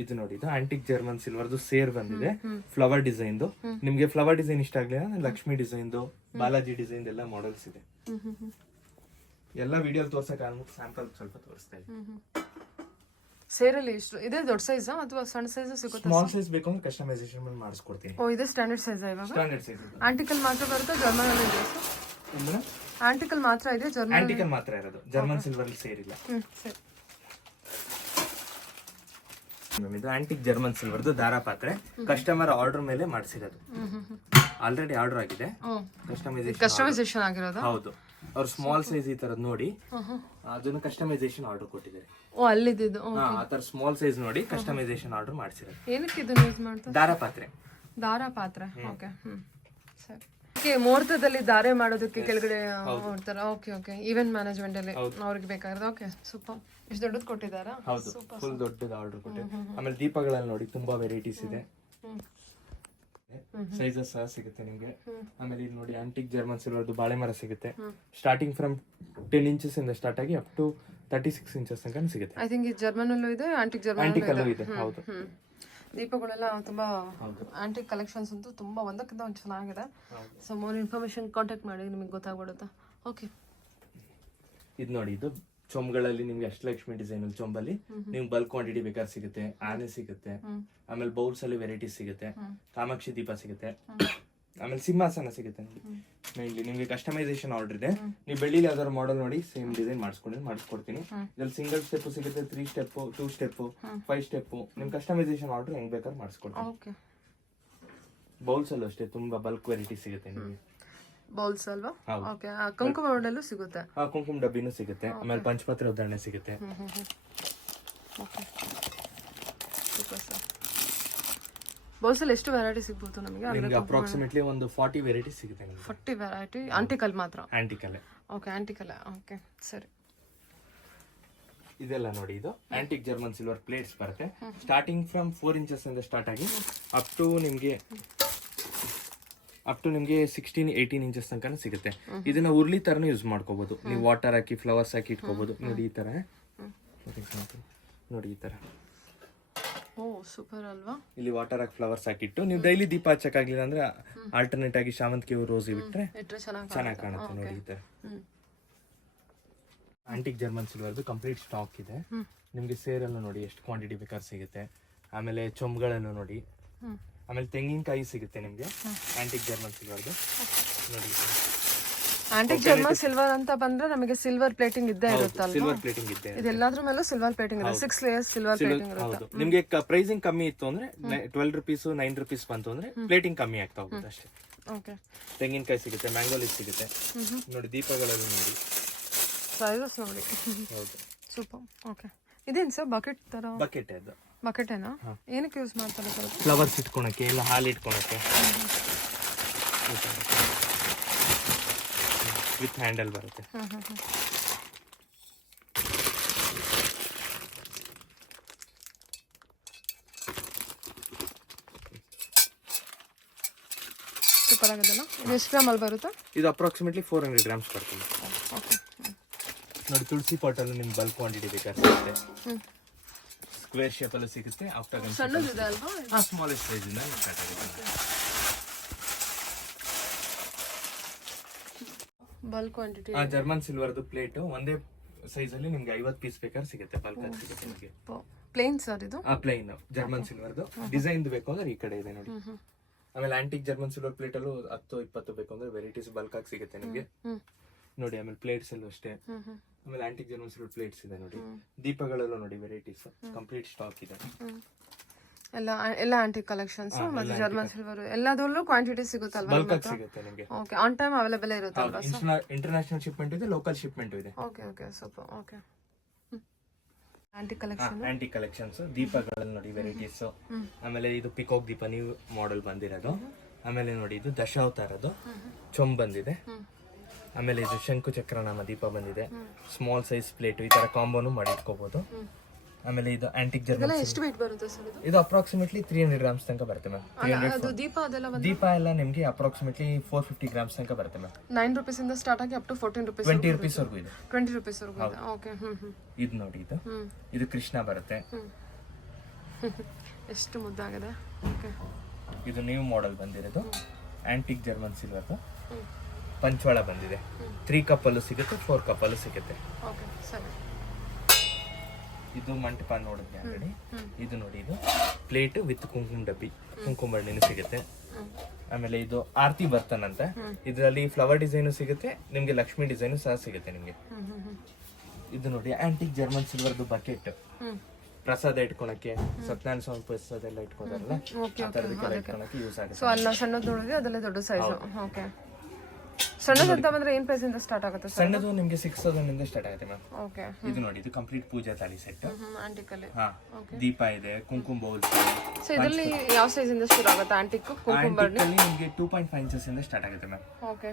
ಇದು ನೋಡಿ, ಇದು ಆಂಟಿಕ್ ಜರ್ಮನ್ ಸಿಲ್ವರ್ದು ಸೇರ್ ಬಂದಿದೆ, ಫ್ಲವರ್ ಡಿಸೈನ್. ನಿಮ್ಗೆ ಫ್ಲವರ್ ಡಿಸೈನ್ ಇಷ್ಟ ಆಗ್ಲಿಲ್ಲ, ಲಕ್ಷ್ಮಿ ಡಿಸೈನ್, ಬಾಲಾಜಿ ಡಿಸೈನ್ ಎಲ್ಲ ಮಾಡೆಲ್ಸ್ ಇದೆ. ಎಲ್ಲ ವಿಡಿಯೋ ತೋರ್ಸಕ್ ಆಗ್ಬಿಟ್ಟು ಸ್ಯಾಂಪಲ್ ಸ್ವಲ್ಪ ತೋರಿಸ್ತಾ ಇದ್ದೀನಿ. ಸೇರಲ್ಲಿ ಎಷ್ಟು ಇದೆ? ದೊಡ್ಡ ಸೈಜ್ ಅಥವಾ ಸಣ್ಣ ಸೈಜ್ ಸಿಗುತ್ತೆ? ಸ್ಮಾಲ್ ಸೈಜ್ ಬೇಕು ಅಂದ್ರೆ ಕಸ್ಟಮೈಸೇಷನ್ ಮಾಡಿಸ್ಕೊಡ್ತೀನಿ. ಓ, ಇದೆ ಸ್ಟ್ಯಾಂಡರ್ಡ್ ಸೈಜ್ ಇವಾಗ? Standard size. ಆಂಟಿಕಲ್ ಮಾತ್ರ ಬರುತ್ತೆ, ಜರ್ಮನ್ ಅಲ್ಲಿ ಇದೆ ಸರ್? ಆಂಟಿಕಲ್ ಮಾತ್ರ ಇದೆ, ಜರ್ಮನ್ ಆಂಟಿಕಲ್ ಮಾತ್ರ ಇರೋದು, ಜರ್ಮನ್ ಸಿಲ್ವರ್ ಅಲ್ಲಿ ಸೇರಿಲ್ಲ. ಸರಿ. ಇದು ಆಂಟಿಕ್ ಜರ್ಮನ್ ಸಿಲ್ವರ್ದು ದಾರ ಪಾತ್ರೆ, ಕಸ್ಟಮರ್ ಆರ್ಡರ್ ಮೇಲೆ ಮಾಡಿಸಿರೋದು. ಆಲ್ರೆಡಿ ಆರ್ಡರ್ ಆಗಿದೆ, ಕಸ್ಟಮೈಸೇಷನ್ ಆಗಿರೋದು. ಹೌದು, ಅವ್ರು ಸ್ಮಾಲ್ ಸೈಜ್ ಈ ತರದ್ ನೋಡಿ ಅದನ್ನ ಕಸ್ಟಮೈಸೇಷನ್ ಆರ್ಡರ್ ಕೊಟ್ಟಿದ್ದಾರೆ. ಓ, ಅಲ್ಲಿದ್ದು ಆ ತರ ಸ್ಮಾಲ್ ಸೈಜ್ ನೋಡಿ ಕಸ್ಟಮೈಸೇಷನ್ ಆರ್ಡರ್ ಮಾಡಿಸಿರೋದು. ಏನಕ್ಕೆ ಇದನ್ನ ಯೂಸ್ ಮಾಡ್ತಾರೆ? ದಾರ ಪಾತ್ರೆ. ದಾರ ಪಾತ್ರೆ, ಓಕೆ. ಸರಿ. ಓಕೆ, ಮುಹೂರ್ತದಲ್ಲಿ ದಾರೆ ಮಾಡೋದಕ್ಕೆ ಕೆಳಗಡೆ ಹೊಡ್ತಾರ. ಓಕೆ ಓಕೆ, ಈವೆಂಟ್ ಮ್ಯಾನೇಜ್ಮೆಂಟ್ ಅಲ್ಲಿ ಅವ್ರಿಗೆ ಬೇಕಾಗಿರೋದು. Okay, super. ಇಷ್ಟು ದೊಡ್ಡದು ಕೊಟ್ಟಿದ್ದಾರಾ? ಹೌದು, ಫುಲ್ ದೊಡ್ಡದು ಆರ್ಡರ್ ಕೊಟ್ಟೆ. ಆಮೇಲೆ ದೀಪಗಳಲ್ಲಿ ನೋಡಿ ತುಂಬಾ ವೆರೈಟೀಸ್ ಇದೆ, ಸೈಜಸ್ ಸಹ ಸಿಗುತ್ತೆ ನಿಮ್ಗೆ. ಆಮೇಲೆ ಇಲ್ಲಿ ನೋಡಿ ಆಂಟಿಕ್ ಜರ್ಮನ್ ಸಿಲ್ವರ್ದು ಬಾಳೆ ಮರ ಸಿಗುತ್ತೆ. ಸ್ಟಾರ್ಟಿಂಗ್ ಫ್ರಮ್ 10 ಇಂಚಸ್ ಇಂದ ಸ್ಟಾರ್ಟ್ ಆಗಿ ಅಪ್ ಟು 36 ಇಂಚಸ್ ತನಕ ಸಿಗುತ್ತೆ. ಐ ಥಿಂಕ್ ಜರ್ಮನ್ ಅಲ್ಲೂ ಇದೆ, ಆಂಟಿಕ್ ಜರ್ಮನ್ ಅಲ್ಲೂ ಇದೆ. ಹೌದು. ದೀಪಗಳೆಲ್ಲ ತುಂಬಾ ಆಂಟಿಕ್ ಕಲೆಕ್ಷನ್ಸ್ ಅಂತೂ ತುಂಬಾ ಒಂದಕ್ಕಿಂತ ಒಂದು ಚೆನ್ನಾಗಿದೆ. ಸೊ ಮೋರ್ ಇನ್ಫಾರ್ಮೇಶನ್ ಕಾಂಟ್ಯಾಕ್ಟ್ ಮಾಡಿ, ನಿಮಗೆ ಗೊತ್ತಾಗ್ಬಿಡುತ್ತಾ. ಓಕೆ, ಇದು ನೋಡಿ, ಇದು ಚೊಂಬಗಳಲ್ಲಿ ನಿಮ್ಗೆ ಅಷ್ಟಲಕ್ಷ್ಮಿ ಡಿಸೈನ್ ಅಲ್ಲಿ ಚೊಂಬಲ್ಲಿ ನಿಮ್ಗೆ ಬಲ್ಕ್ ಕ್ವಾಂಟಿಟಿ ಬೇಕಾದ್ರೆ ಸಿಗುತ್ತೆ. ಆನೆ ಸಿಗುತ್ತೆ, ಆಮೇಲೆ ಬೌಲ್ಸ್ ಅಲ್ಲಿ ವೆರೈಟೀಸ್ ಸಿಗುತ್ತೆ, ಕಾಮಾಕ್ಷಿ ದೀಪ ಸಿಗುತ್ತೆ, ಆಮೇಲೆ ಸಿಂಹಾಸನ ಸಿಗುತ್ತೆ. ಮೇನ್ಲಿ ನಿಮ್ಗೆ ಕಸ್ಟಮೈಸೇಷನ್ ಆರ್ಡರ್ ಇದೆ, ನೀವು ಬೆಳ್ಳಿಲಿ ಯಾವ್ದಾದ್ರು ಮಾಡೆಲ್ ನೋಡಿ ಸೇಮ್ ಡಿಸೈನ್ ಮಾಡಿಸ್ಕೊಡ್ತೀನಿ. ಇದ್ರಲ್ಲಿ ಸಿಂಗಲ್ ಸ್ಟೆಪ್ ಸಿಗುತ್ತೆ, 3 ಸ್ಟೆಪ್, 2 ಸ್ಟೆಪ್, 5 ಸ್ಟೆಪ್. ನಿಮ್ ಕಸ್ಟಮೈಸೇಷನ್ ಆರ್ಡರ್ ಹೆಂಗ್ ಬೇಕಾದ್ರೆ ಮಾಡಿಸ್ಕೊಡ್ತೀನಿ. ಬೌಲ್ಸ್ ಅಲ್ಲೂ ಅಷ್ಟೇ ತುಂಬಾ ಬಲ್ಕ್ ವೆರೈಟಿ ಸಿಗುತ್ತೆ ನಿಮಗೆ. ಬೌಲ್ಸ್ ಅಲ್ವಾ? ಓಕೆ, ಕುಂಕುಮ ಮಾಡಲು ಸಿಗುತ್ತೆ. ಕುಂಕುಮ ಡಬ್ಬಿನೂ ಸಿಗುತ್ತೆ, ಆಮೇಲೆ ಪಂಚಪಾತ್ರೆ ಉದಾಹರಣೆ ಸಿಗುತ್ತೆ. Okay, super sir. ಬೌಲ್ಸ್ ಅಲ್ಲಿ ಎಷ್ಟು ವೆರೈಟಿ ಸಿಗ್ಬೋದು ನಮಗೆ? ನಿಮಗೆ ಅಪ್ರಾಕ್ಸಿಮೇಟ್ಲಿ ಒಂದು 40 ವೆರೈಟಿ ಸಿಗುತ್ತೆ ನಿಮಗೆ. 40 ವೆರೈಟಿ ಆಂಟಿಕಲ್ ಮಾತ್ರ? ಆಂಟಿಕಲ್. ಓಕೆ, ಆಂಟಿಕಲ್. ಓಕೆ, ಸರಿ. ಇದೆಲ್ಲ ನೋಡಿ, ಇದು ಆಂಟಿಕ್ ಜರ್ಮನ್ ಸಿಲ್ವರ್ ಪ್ಲೇಟ್ಸ್ ಬರುತ್ತೆ. ಸ್ಟಾರ್ಟಿಂಗ್ ಫ್ರಮ್ 4 ಇಂಚಸ್ ಇಂದ ಸ್ಟಾರ್ಟ್ ಆಗಿ ಅಪ್ ಟು ನಿಮ್ಗೆ 16-18 ಇಂಚಸ್ ತನಕ ಸಿಗುತ್ತೆ. ಇದನ್ನ ಉರ್ಲಿ ತರನು ಯೂಸ್ ಮಾಡ್ಕೋಬಹುದು ನೀವು. ವಾಟರ್ ಹಾಕಿ ಫ್ಲವರ್ಸ್ ಹಾಕಿ ಇಟ್ಕೋಬಹುದು. ನೋಡಿ ಈ ತರ, ನೋಡಿ ಈ ತರ. ಓ, ಸೂಪರ್ ಅಲ್ವಾ? ಇಲ್ಲಿ ವಾಟರ್ ಹಾಕಿ ಫ್ಲವರ್ಸ್ ಹಾಕಿಟ್ಟು ನೀವು ಡೈಲಿ ದೀಪ ಹಚ್ಚಕ್ಕಾಗ್ಲಿಲ್ಲ ಅಂದ್ರೆ ಆಲ್ಟರ್ನೇಟ್ ಆಗಿ ಶಾವಂತಿಗೆ ರೋಸ್ ಬಿಟ್ರೆ ಚೆನ್ನಾಗಿ ಕಾಣುತ್ತೆ. ನೋಡಿ ಈ ತರ ಆಂಟಿಕ್ ಜರ್ಮನ್ ಸಿಲ್ವರ್ದು ಕಂಪ್ಲೀಟ್ ಸ್ಟಾಕ್ ಇದೆ ನಿಮ್ಗೆ. ಸೇರಲ್ಲೂ ನೋಡಿ ಎಷ್ಟು ಕ್ವಾಂಟಿಟಿ ಬೇಕಾದ್ರೆ ಸಿಗುತ್ತೆ. ಆಮೇಲೆ ಚೊಂಬುಗಳಲ್ಲೂ ನೋಡಿ, ಆಮೇಲೆ ತೆಂಗಿನಕಾಯಿ ಸಿಗುತ್ತೆ ನಿಮ್ಗೆ ಆಂಟಿಕ್ ಜರ್ಮನ್ ಸಿಲ್ವರ್ದು. ನೋಡಿ, ಆಂಟಿಕ್ ಜರ್ಮನ್ ಸಿಲ್ವರ್ ಅಂತ ಬಂದ್ರೆ ನಮಗೆ ಸಿಲ್ವರ್ ಪ್ಲೇಟಿಂಗ್ ಇದ್ದೇ ಇರುತ್ತಲ್ಲ? ಸಿಲ್ವರ್ ಪ್ಲೇಟಿಂಗ್ ಇದೆ, ಇದೆಲ್ಲದ್ರ ಮೇಲೂ ಸಿಲ್ವರ್ ಪ್ಲೇಟಿಂಗ್ ಇದೆ. 6 ಲೇಯರ್ಸ್ ಸಿಲ್ವರ್ ಪ್ಲೇಟಿಂಗ್ ಇರುತ್ತೆ. ನಿಮ್ಗೆ ಪ್ರೈಸಿಂಗ್ ಕಮ್ಮಿ ಇತ್ತು ಅಂದ್ರೆ 12 ರೂಪೀಸ್ 9 ರೂಪೀಸ್ ಬಂತು ಅಂದ್ರೆ ಪ್ಲೇಟಿಂಗ್ ಕಮ್ಮಿ ಆಗ್ತಾ ಹೋಗುತ್ತೆ ಅಷ್ಟೇ. ಓಕೆ, ತೆಂಗಿನಕಾಯಿ ಸಿಗುತ್ತೆ, ಮ್ಯಾಂಗೋ ಲೀಫ್ ಸಿಗುತ್ತೆ. ನೋಡಿ ದೀಪಗಳಲ್ಲಿ ನೋಡಿ ಸೈಜಸ್ ನೋಡಿ. ಹೌದು, ಸೂಪರ್. ಓಕೆ, ಇದೇನು ಸರ್ ಬಕೆಟ್ ತರ? ಬಕೆಟ್ ಅದು. ಬಕೆಟ್ ಏನಾ? ಏನಕ್ಕೆ ಯೂಸ್ ಮಾಡ್ತಾರೆ ಸರ್? ಫ್ಲವರ್ಸ್ ಇಟ್ಕೊಳಕ್ಕೆ, ಇಲ್ಲ ಹಾಲು ಇಟ್ಕೊಳಕ್ಕೆ. ವಿತ್ ಹ್ಯಾಂಡಲ್ ಬರುತ್ತೆ. ಸೂಪರ್ ಆಗಿದೆಲ್ಲ. ಇದು ಎಷ್ಟು ಗ್ರಾಮಲ್ಲಿ ಬರುತ್ತೆ? ಇದು ಅಪ್ರಾಕ್ಸಿಮೇಟ್ಲಿ 400 ಗ್ರಾಮ್ಸ್ ಬರ್ತದೆ. ಓಕೆ. ನೋಡಿ ತುಳಸಿ ಪಾಟಲ್ಲೂ ನಿಮ್ಗೆ ಬಲ್ಕ್ ಕ್ವಾಂಟಿಟಿ ಬೇಕಾಗುತ್ತೆ. ಸ್ಕ್ವೇರ್ ಶೇಪಲ್ಲೂ ಸಿಗುತ್ತೆ. ಆಫ್ಟರ್ ಸಣ್ಣದಿದೆ ಅಲ್ವಾ? ಹಾಂ, ಸ್ಮಾಲೆಸ್ಟ್ ಸೈಜಿಂದ ಸ್ಟಾರ್ಟ್ ಆಗುತ್ತೆ. Bulk quantity. ಜರ್ಮನ್ ಸಿಲ್ವರ್ದು ಪ್ಲೇಟ್ ಒಂದೇ ಸೈಜಲ್ಲಿ ನಿಮ್ಗೆ 50 ಪೀಸ್ ಬೇಕಾದ್ರೆ ಸಿಗುತ್ತೆ. ಬಲ್ಕ್ ಆಗಿ ಸಿಗುತ್ತೆ ನಿಮಗೆ. ಪ್ಲೇನ್ ಸರ್ ಇದು? ಪ್ಲೇನ್ ಜರ್ಮನ್ ಸಿಲ್ವರ್ದು. ಡಿಸೈನ್ ಬೇಕು ಅಂದ್ರೆ ಈ ಕಡೆ ಇದೆ ನೋಡಿ. ಆಮೇಲೆ ಆಂಟಿಕ್ ಜರ್ಮನ್ ಸಿಲ್ವರ್ ಪ್ಲೇಟ್ ಅಲ್ಲೂ 10-20 ಬೇಕು ಅಂದ್ರೆ ವೆರೈಟೀಸ್ ಬಲ್ಕ್ ಆಗಿ ಸಿಗುತ್ತೆ ನಿಮಗೆ ನೋಡಿ. ಆಮೇಲೆ ಪ್ಲೇಟ್ಸ್ ಅಲ್ಲೂ ಅಷ್ಟೇ. ಆಮೇಲೆ ಆಂಟಿಕ್ ಜರ್ಮನ್ ಸಿಲ್ವರ್ ಪ್ಲೇಟ್ಸ್ ಇದೆ ನೋಡಿ. ದೀಪಗಳಲ್ಲೂ ನೋಡಿ ವೆರೈಟೀಸ್ ಕಂಪ್ಲೀಟ್ ಸ್ಟಾಕ್ ಇದೆ. ಎಲ್ಲ ಆಂಟಿಕ್ ಕಲೆಕ್ಷನ್ಸ್ ಮತ್ತೆ ಜರ್ಮನ್ ಸಿಲ್ವರ್ ಎಲ್ಲದರಲ್ಲೂ ಕ್ವಾಂಟಿಟಿ ಸಿಗುತ್ತಲ್ವಾ? ಬಲ್ಕ್ ಆಗಿ ಸಿಗುತ್ತೆ ನಿಮಗೆ. ಓಕೆ. ಆನ್ ಟೈಮ್ ಅವೈಲೇಬಲ್ ಇರುತ್ತಲ್ವಾ? ಇಂಟರ್ನ್ಯಾಷನಲ್ ಶಿಪ್ಮೆಂಟ್ ಇದೆ, ಲೋಕಲ್ ಶಿಪ್ಮೆಂಟ್ ಇದೆ. Okay okay super. Okay. Antique collection. Antique collections ದೀಪಗಳಲ್ಲಿ ನೋಡಿ ವೆರೈಟೀಸ್. ಆಮೇಲೆ ಇದು ಪಿಕಾಕ್ ದೀಪ ನ್ಯೂ ಮಾಡೆಲ್ ಬಂದಿರೋದು. ಆಮೇಲೆ ನೋಡಿ ಇದು ದಶಾವತಾರದು ಚೊಂಬ್ ಬಂದಿದೆ. ಆಮೇಲೆ ಇದು ಶಂಕು ಚಕ್ರನಾಮ ದೀಪ ಬಂದಿದೆ. ಸ್ಮಾಲ್ ಸೈಜ್ ಪ್ಲೇಟ್ ಈ ತರ ಕಾಂಬೋನು ಮಾಡಿ ಇಟ್ಕೋಬಹುದು. ಆಮೇಲೆ ಇದು ಆಂಟಿಕ್ ಜರ್ಮನ್. ಎಷ್ಟು ವೇಟ್ ಬರುತ್ತೆ ಸರ್ ಇದು? ಇದು ಅಪ್ರಾಕ್ಸಿಮೇಟ್ಲಿ 300 ಗ್ರಾಮ್ಸ್ ತನಕ ಬರುತ್ತೆ ಮ್ಯಾಮ್. 300 ದೀಪ ಅದೆಲ್ಲ ದೀಪ ಎಲ್ಲ ನಿಮಗೆ ಅಪ್ರಾಕ್ಸಿಮೇಟ್ಲಿ 450 ಗ್ರಾಮ್ಸ್ ತನಕ ಬರುತ್ತೆ ಮ್ಯಾಮ್. 9 rupees ಇಂದ ಸ್ಟಾರ್ಟ್ ಆಗಿ ಅಪ್ ಟು 14 rupees 20 rupees ವರೆಗೂ ಇದೆ. 20 rupees ವರೆಗೂ ಇದೆ. ಓಕೆ. ಇದು ನೋಡಿ ಇದು ಕೃಷ್ಣ ಬರುತ್ತೆ. ಎಷ್ಟು ಮುದ್ದಾಗಿದೆ. ಓಕೆ. ಇದು ನ್ಯೂ ಮಾಡೆಲ್ ಬಂದಿರೋದು ಆಂಟಿಕ್ ಜರ್ಮನ್ ಸಿಲ್ವರ್ ಪಂಚವಾಳ ಬಂದಿದೆ. 3 ಕಪ್ ಅಲ್ಲೂ ಸಿಗುತ್ತೆ, 4 ಕಪ್ ಅಲ್ಲೂ ಸಿಗುತ್ತೆ. ಓಕೆ ಸರಿ. ಇದು ಮಂಟಪ ನೋಡಿದ್ವಿ ಆಲ್ರೆಡಿ. ಇದು ನೋಡಿ ಇದು ಪ್ಲೇಟ್ ವಿತ್ ಕುಂಕುಮ ಡಬ್ಬಿ, ಕುಂಕುಮ ಬಣ್ಣನೂ ಸಿಗುತ್ತೆ. ಆಮೇಲೆ ಇದು ಆರತಿ ಬರ್ತನ್ ಅಂತ. ಇದರಲ್ಲಿ ಫ್ಲವರ್ ಡಿಸೈನು ಸಿಗುತ್ತೆ ನಿಮ್ಗೆ, ಲಕ್ಷ್ಮಿ ಡಿಸೈನು ಸಹ ಸಿಗುತ್ತೆ ನಿಮ್ಗೆ. ಇದು ನೋಡಿ ಆಂಟಿಕ್ ಜರ್ಮನ್ ಸಿಲ್ವರ್ದು ಬಕೆಟ್, ಪ್ರಸಾದ ಇಟ್ಕೊಳಕ್ಕೆ, ಸತ್ಯನಾರಾಯಣ ಸ್ವಾಮಿ ಪ್ರಸಾದ ಎಲ್ಲ ಇಟ್ಕೋತಾರಲ್ಲ ಆ ತರದಕ್ಕೆಲ್ಲ ಇಟ್ಕೊಳಕ್ಕೆ ಯೂಸ್ ಆಗುತ್ತೆ. ಸೊ ಅಲ್ಲ ಸಣ್ಣದು ನೋಡಿದ್ರೆ ಅದೆಲ್ಲ ದೊಡ್ಡ ಸೈಜ್. ಓಕೆ. ಸಣ್ಣದು ಅಂತ ಬಂದ್ರೆ ಏನ್ ಪ್ರೈಸ್ ಇಂದ ಸ್ಟಾರ್ಟ್ ಆಗುತ್ತೆ ಸರ್? ಸಣ್ಣದು ನಿಮಗೆ 6000 ಇಂದ ಸ್ಟಾರ್ಟ್ ಆಗುತ್ತೆ ಮ್ಯಾಮ್. ಓಕೆ. ಇದು ನೋಡಿ ಇದು ಕಂಪ್ಲೀಟ್ ಪೂಜಾ ತಾಳಿ ಸೆಟ್. ಆಂಟಿಕ್ ಅಲ್ಲಿ. ಹಾ, ದೀಪ ಇದೆ, ಕುಂಕುಮ ಬೌಲ್ಸ್. ಸೊ ಇದರಲ್ಲಿ ಯಾವ ಸೈಜ್ ಇಂದ ಶುರು ಆಗುತ್ತೆ ಆಂಟಿಕ್ ಕುಂಕುಮ ಬಣ್ಣಿ? ಅಲ್ಲಿ ನಿಮಗೆ 2.5 ಇಂಚಸ್ ಇಂದ ಸ್ಟಾರ್ಟ್ ಆಗುತ್ತೆ ಮ್ಯಾಮ್. ಓಕೆ.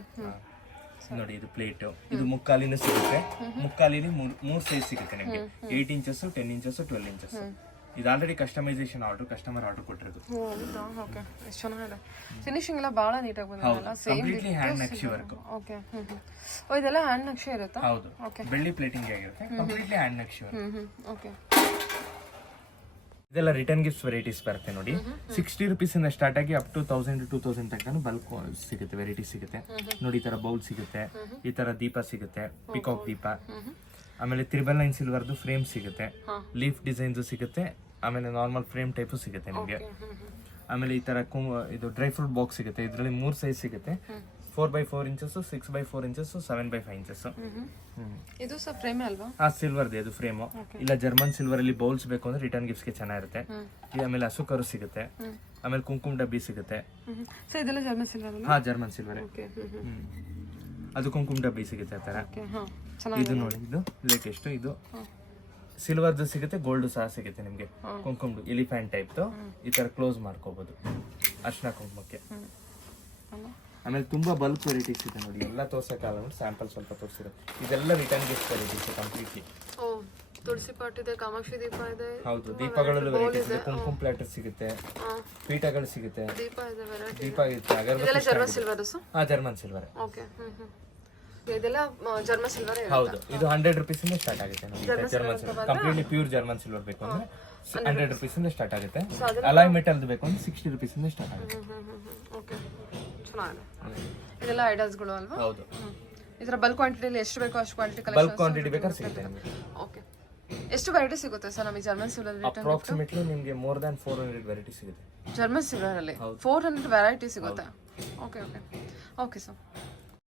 ನೋಡಿ ಇದು ಪ್ಲೇಟ್, ಇದು ಮುಕ್ಕಾಲಿನೂ ಸಿಗುತ್ತೆ. ಮುಕ್ಕಾಲಿಲಿ 3 ಸೈಜ್ ಸಿಗುತ್ತೆ ನಿಮಗೆ. 8 ಇಂಚಸ್, 10 ಇಂಚಸ್, 12 ಇಂಚಸ್. ಇದು already customization order, customer order ಕೊಟ್ಟಿರೋದು. ಓಕೆ. ಎಷ್ಟು ಚೆನ್ನಾಗಿದೆ. ಫಿನಿಶಿಂಗ್ ಎಲ್ಲ ಬಹಳ ನೀಟಾಗಿ ಬಂದಿದೆ. ಸೇಮ್ ಕಂಪ್ಲೀಟ್ಲಿ ಹ್ಯಾಂಡ್ ನಕ್ಷೆ ವರ್ಕ್. ಓಕೆ. ಓ ಇದೆಲ್ಲ ಹ್ಯಾಂಡ್ ನಕ್ಷೆ ಇರುತ್ತಾ? ಹೌದು. ಓಕೆ. ಬೆಳ್ಳಿ ಪ್ಲೇಟಿಂಗ್ ಆಗಿರುತ್ತೆ, ಕಂಪ್ಲೀಟ್ಲಿ ಹ್ಯಾಂಡ್ ನಕ್ಷೆ ವರ್ಕ್. ಓಕೆ. ಇದೆಲ್ಲ ರಿಟರ್ನ್ ಗಿಫ್ಟ್ಸ್ ವೆರೈಟೀಸ್ ಬರುತ್ತೆ ನೋಡಿ. 60 rupees ಇಂದ ಸ್ಟಾರ್ಟ್ ಆಗಿ ಅಪ್ ಟು 1000 to 2000 ತನಕ ಬಲ್ಕ್ ಸಿಗುತ್ತೆ, ವೆರೈಟಿ ಸಿಗುತ್ತೆ ನೋಡಿ. ಈ ತರ ಬೌಲ್ ಸಿಗುತ್ತೆ, ಈ ತರ ದೀಪ ಸಿಗುತ್ತೆ, ಪಿಕಾಕ್ ದೀಪ. ಆಮೇಲೆ 999 ಸಿಲ್ವರ್ದು ಫ್ರೇಮ್ ಸಿಗುತ್ತೆ, ಲೀಫ್ ಡಿಸೈನ್ಸ್ ಸಿಗುತ್ತೆ. ಆಮೇಲೆ ನಾರ್ಮಲ್ ಫ್ರೇಮ್ ಟೈಪು ಸಿಗುತ್ತೆ ನಿಮಗೆ. ಆಮೇಲೆ ಈ ತರ ಇದು ಡ್ರೈ ಫ್ರೂಟ್ ಬಾಕ್ಸ್ ಸಿಗುತ್ತೆ. ಇದರಲ್ಲಿ 3 ಸೈಜ್ ಸಿಗುತ್ತೆ. 4x4 inches, 6x4 inches, 7x5 inches. ಇದು ಸಹ ಫ್ರೇಮ್ ಅಲ್ವಾ? ಹಾ, ಸಿಲ್ವರ್ದು ಇದು ಫ್ರೇಮ್. ಇಲ್ಲ ಜರ್ಮನ್ ಸಿಲ್ವರ್ ಅಲ್ಲಿ ಬೌಲ್ಸ್ ಬೇಕು ಅಂದ್ರೆ ರಿಟರ್ನ್ ಗಿಫ್ಟ್ಸ್ಗೆ ಚೆನ್ನಾಗಿರುತ್ತೆ. ಆಮೇಲೆ ಹಸುಕರು ಸಿಗುತ್ತೆ. ಆಮೇಲೆ ಕುಂಕುಮ ಡಬ್ಬಿ ಸಿಗುತ್ತೆ. ಸೊ ಇದೆಲ್ಲ ಜರ್ಮನ್ ಸಿಲ್ವರ್ ಅಲ್ವಾ? ಹಾ, ಜರ್ಮನ್ ಸಿಲ್ವರ್. ಅದು ಕುಂಕುಮ ಡಬ್ಬಿ ಸಿಗುತ್ತೆ ಆ ತರ. ಇದು ನೋಡಿ ಇದು ಲೇಟೆಸ್ಟ್. ಇದು ಸಿಲ್ವರ್ದು ಸಿಗುತ್ತೆ, ಗೋಲ್ಡ್ ಸಹ ಸಿಗುತ್ತೆ ನಿಮಗೆ. ಕುಂಕುಮ ಎಲಿಫೆಂಟ್ ಟೈಪ್ ಈ ತರ ಕ್ಲೋಸ್ ಮಾಡ್ಕೋಬಹುದು ಅರ್ಶಿನ ಕುಂಕುಮಕ್ಕೆ. ಆಮೇಲೆ ತುಂಬಾ ಬಲ್ಕ್ ವೆರೈಟೀಸ್ ಇದೆ ನೋಡಿ. ಎಲ್ಲ ತೋರ್ಸಕ್ಕಾಗಲ್ಲ, ಸ್ಯಾಂಪಲ್ ಸ್ವಲ್ಪ ತೋರಿಸಿರೋ. ಇದೆಲ್ಲ ರಿಟರ್ನ್ ಗಿಫ್ಟ್ ವೆರೈಟೀಸ್ ಕಂಪ್ಲೀಟ್ಲಿ. ತುಳಸಿ ಪಾಟ್ ಇದೆ, ಕಾಮಾಕ್ಷಿ ದೀಪ ಇದೆ. ಹೌದು, ದೀಪಗಳಲ್ಲೂ ವೆರೈಟೀಸ್ ಇದೆ. ಕುಂಕುಮ ಪ್ಲಾಟರ್ ಸಿಗುತ್ತೆ, ಪೀಠಗಳು ಸಿಗುತ್ತೆ, ದೀಪ ಇದೆ, ವೆರೈಟಿ ದೀಪ ಇರುತ್ತೆ, ಅಗರಬತ್ತಿ. German silver. ಹಾ, ಜರ್ಮನ್ ಸಿಲ್ವರ್. ಓಕೆ. ಇದೆಲ್ಲ ಜರ್ಮನ್ ಸಿಲ್ವರ್. ಹೌದು, ಇದು 100 rupees ಇಂದ ಸ್ಟಾರ್ಟ್ ಆಗುತ್ತೆ ನೋಡಿ. German silver completely pure German silver ಬೇಕು ಅಂದ್ರೆ 100 rupees ಇಂದ ಸ್ಟಾರ್ಟ್ ಆಗುತ್ತೆ. ಅಲಾಯ್ ಮೆಟಲ್ ಬೇಕು ಅಂದ್ರೆ 60 rupees ಇಂದ ಸ್ಟಾರ್ಟ್ ಆಗುತ್ತೆ. ಓಕೆ. ಚೆನ್ನಾಗಿದೆ. ಇದೆಲ್ಲ ಐಡಲ್ಸ್ಗಳು ಅಲ್ವಾ? ಹೌದು. ಇದರ ಬಲ್ಕ್ ಕ್ವಾಂಟಿಟಿಲಿ ಎಷ್ಟು ಬೇಕೋ ಅಷ್ಟು ಕ್ವಾಂಟಿಟಿ ಬಲ್ಕ್ ಕಲೆಕ್ಷನ್ ಕ್ವಾಂಟಿಟಿ ಬೇಕಾದ್ರೆ ಸಿಗುತ್ತೆ ನಿಮಗೆ. ಓಕೆ. ಎಷ್ಟು ವೆರೈಟಿ ಸಿಗುತ್ತೆ ಸರ್ ನಮಗೆ ಜರ್ಮನ್ ಸಿಲ್ವರ್? ಅಪ್ರಾಕ್ಸಿಮೇಟ್ಲಿ ನಿಮಗೆ ಮೋರ್ ದನ್ 400 ವೆರೈಟಿ ಸಿಗುತ್ತೆ ಜರ್ಮನ್ ಸಿಲ್ವರ್ ಅಲ್ಲಿ. 400 ವೆರೈಟಿ ಸಿಗುತ್ತೆ. Okay okay okay sir.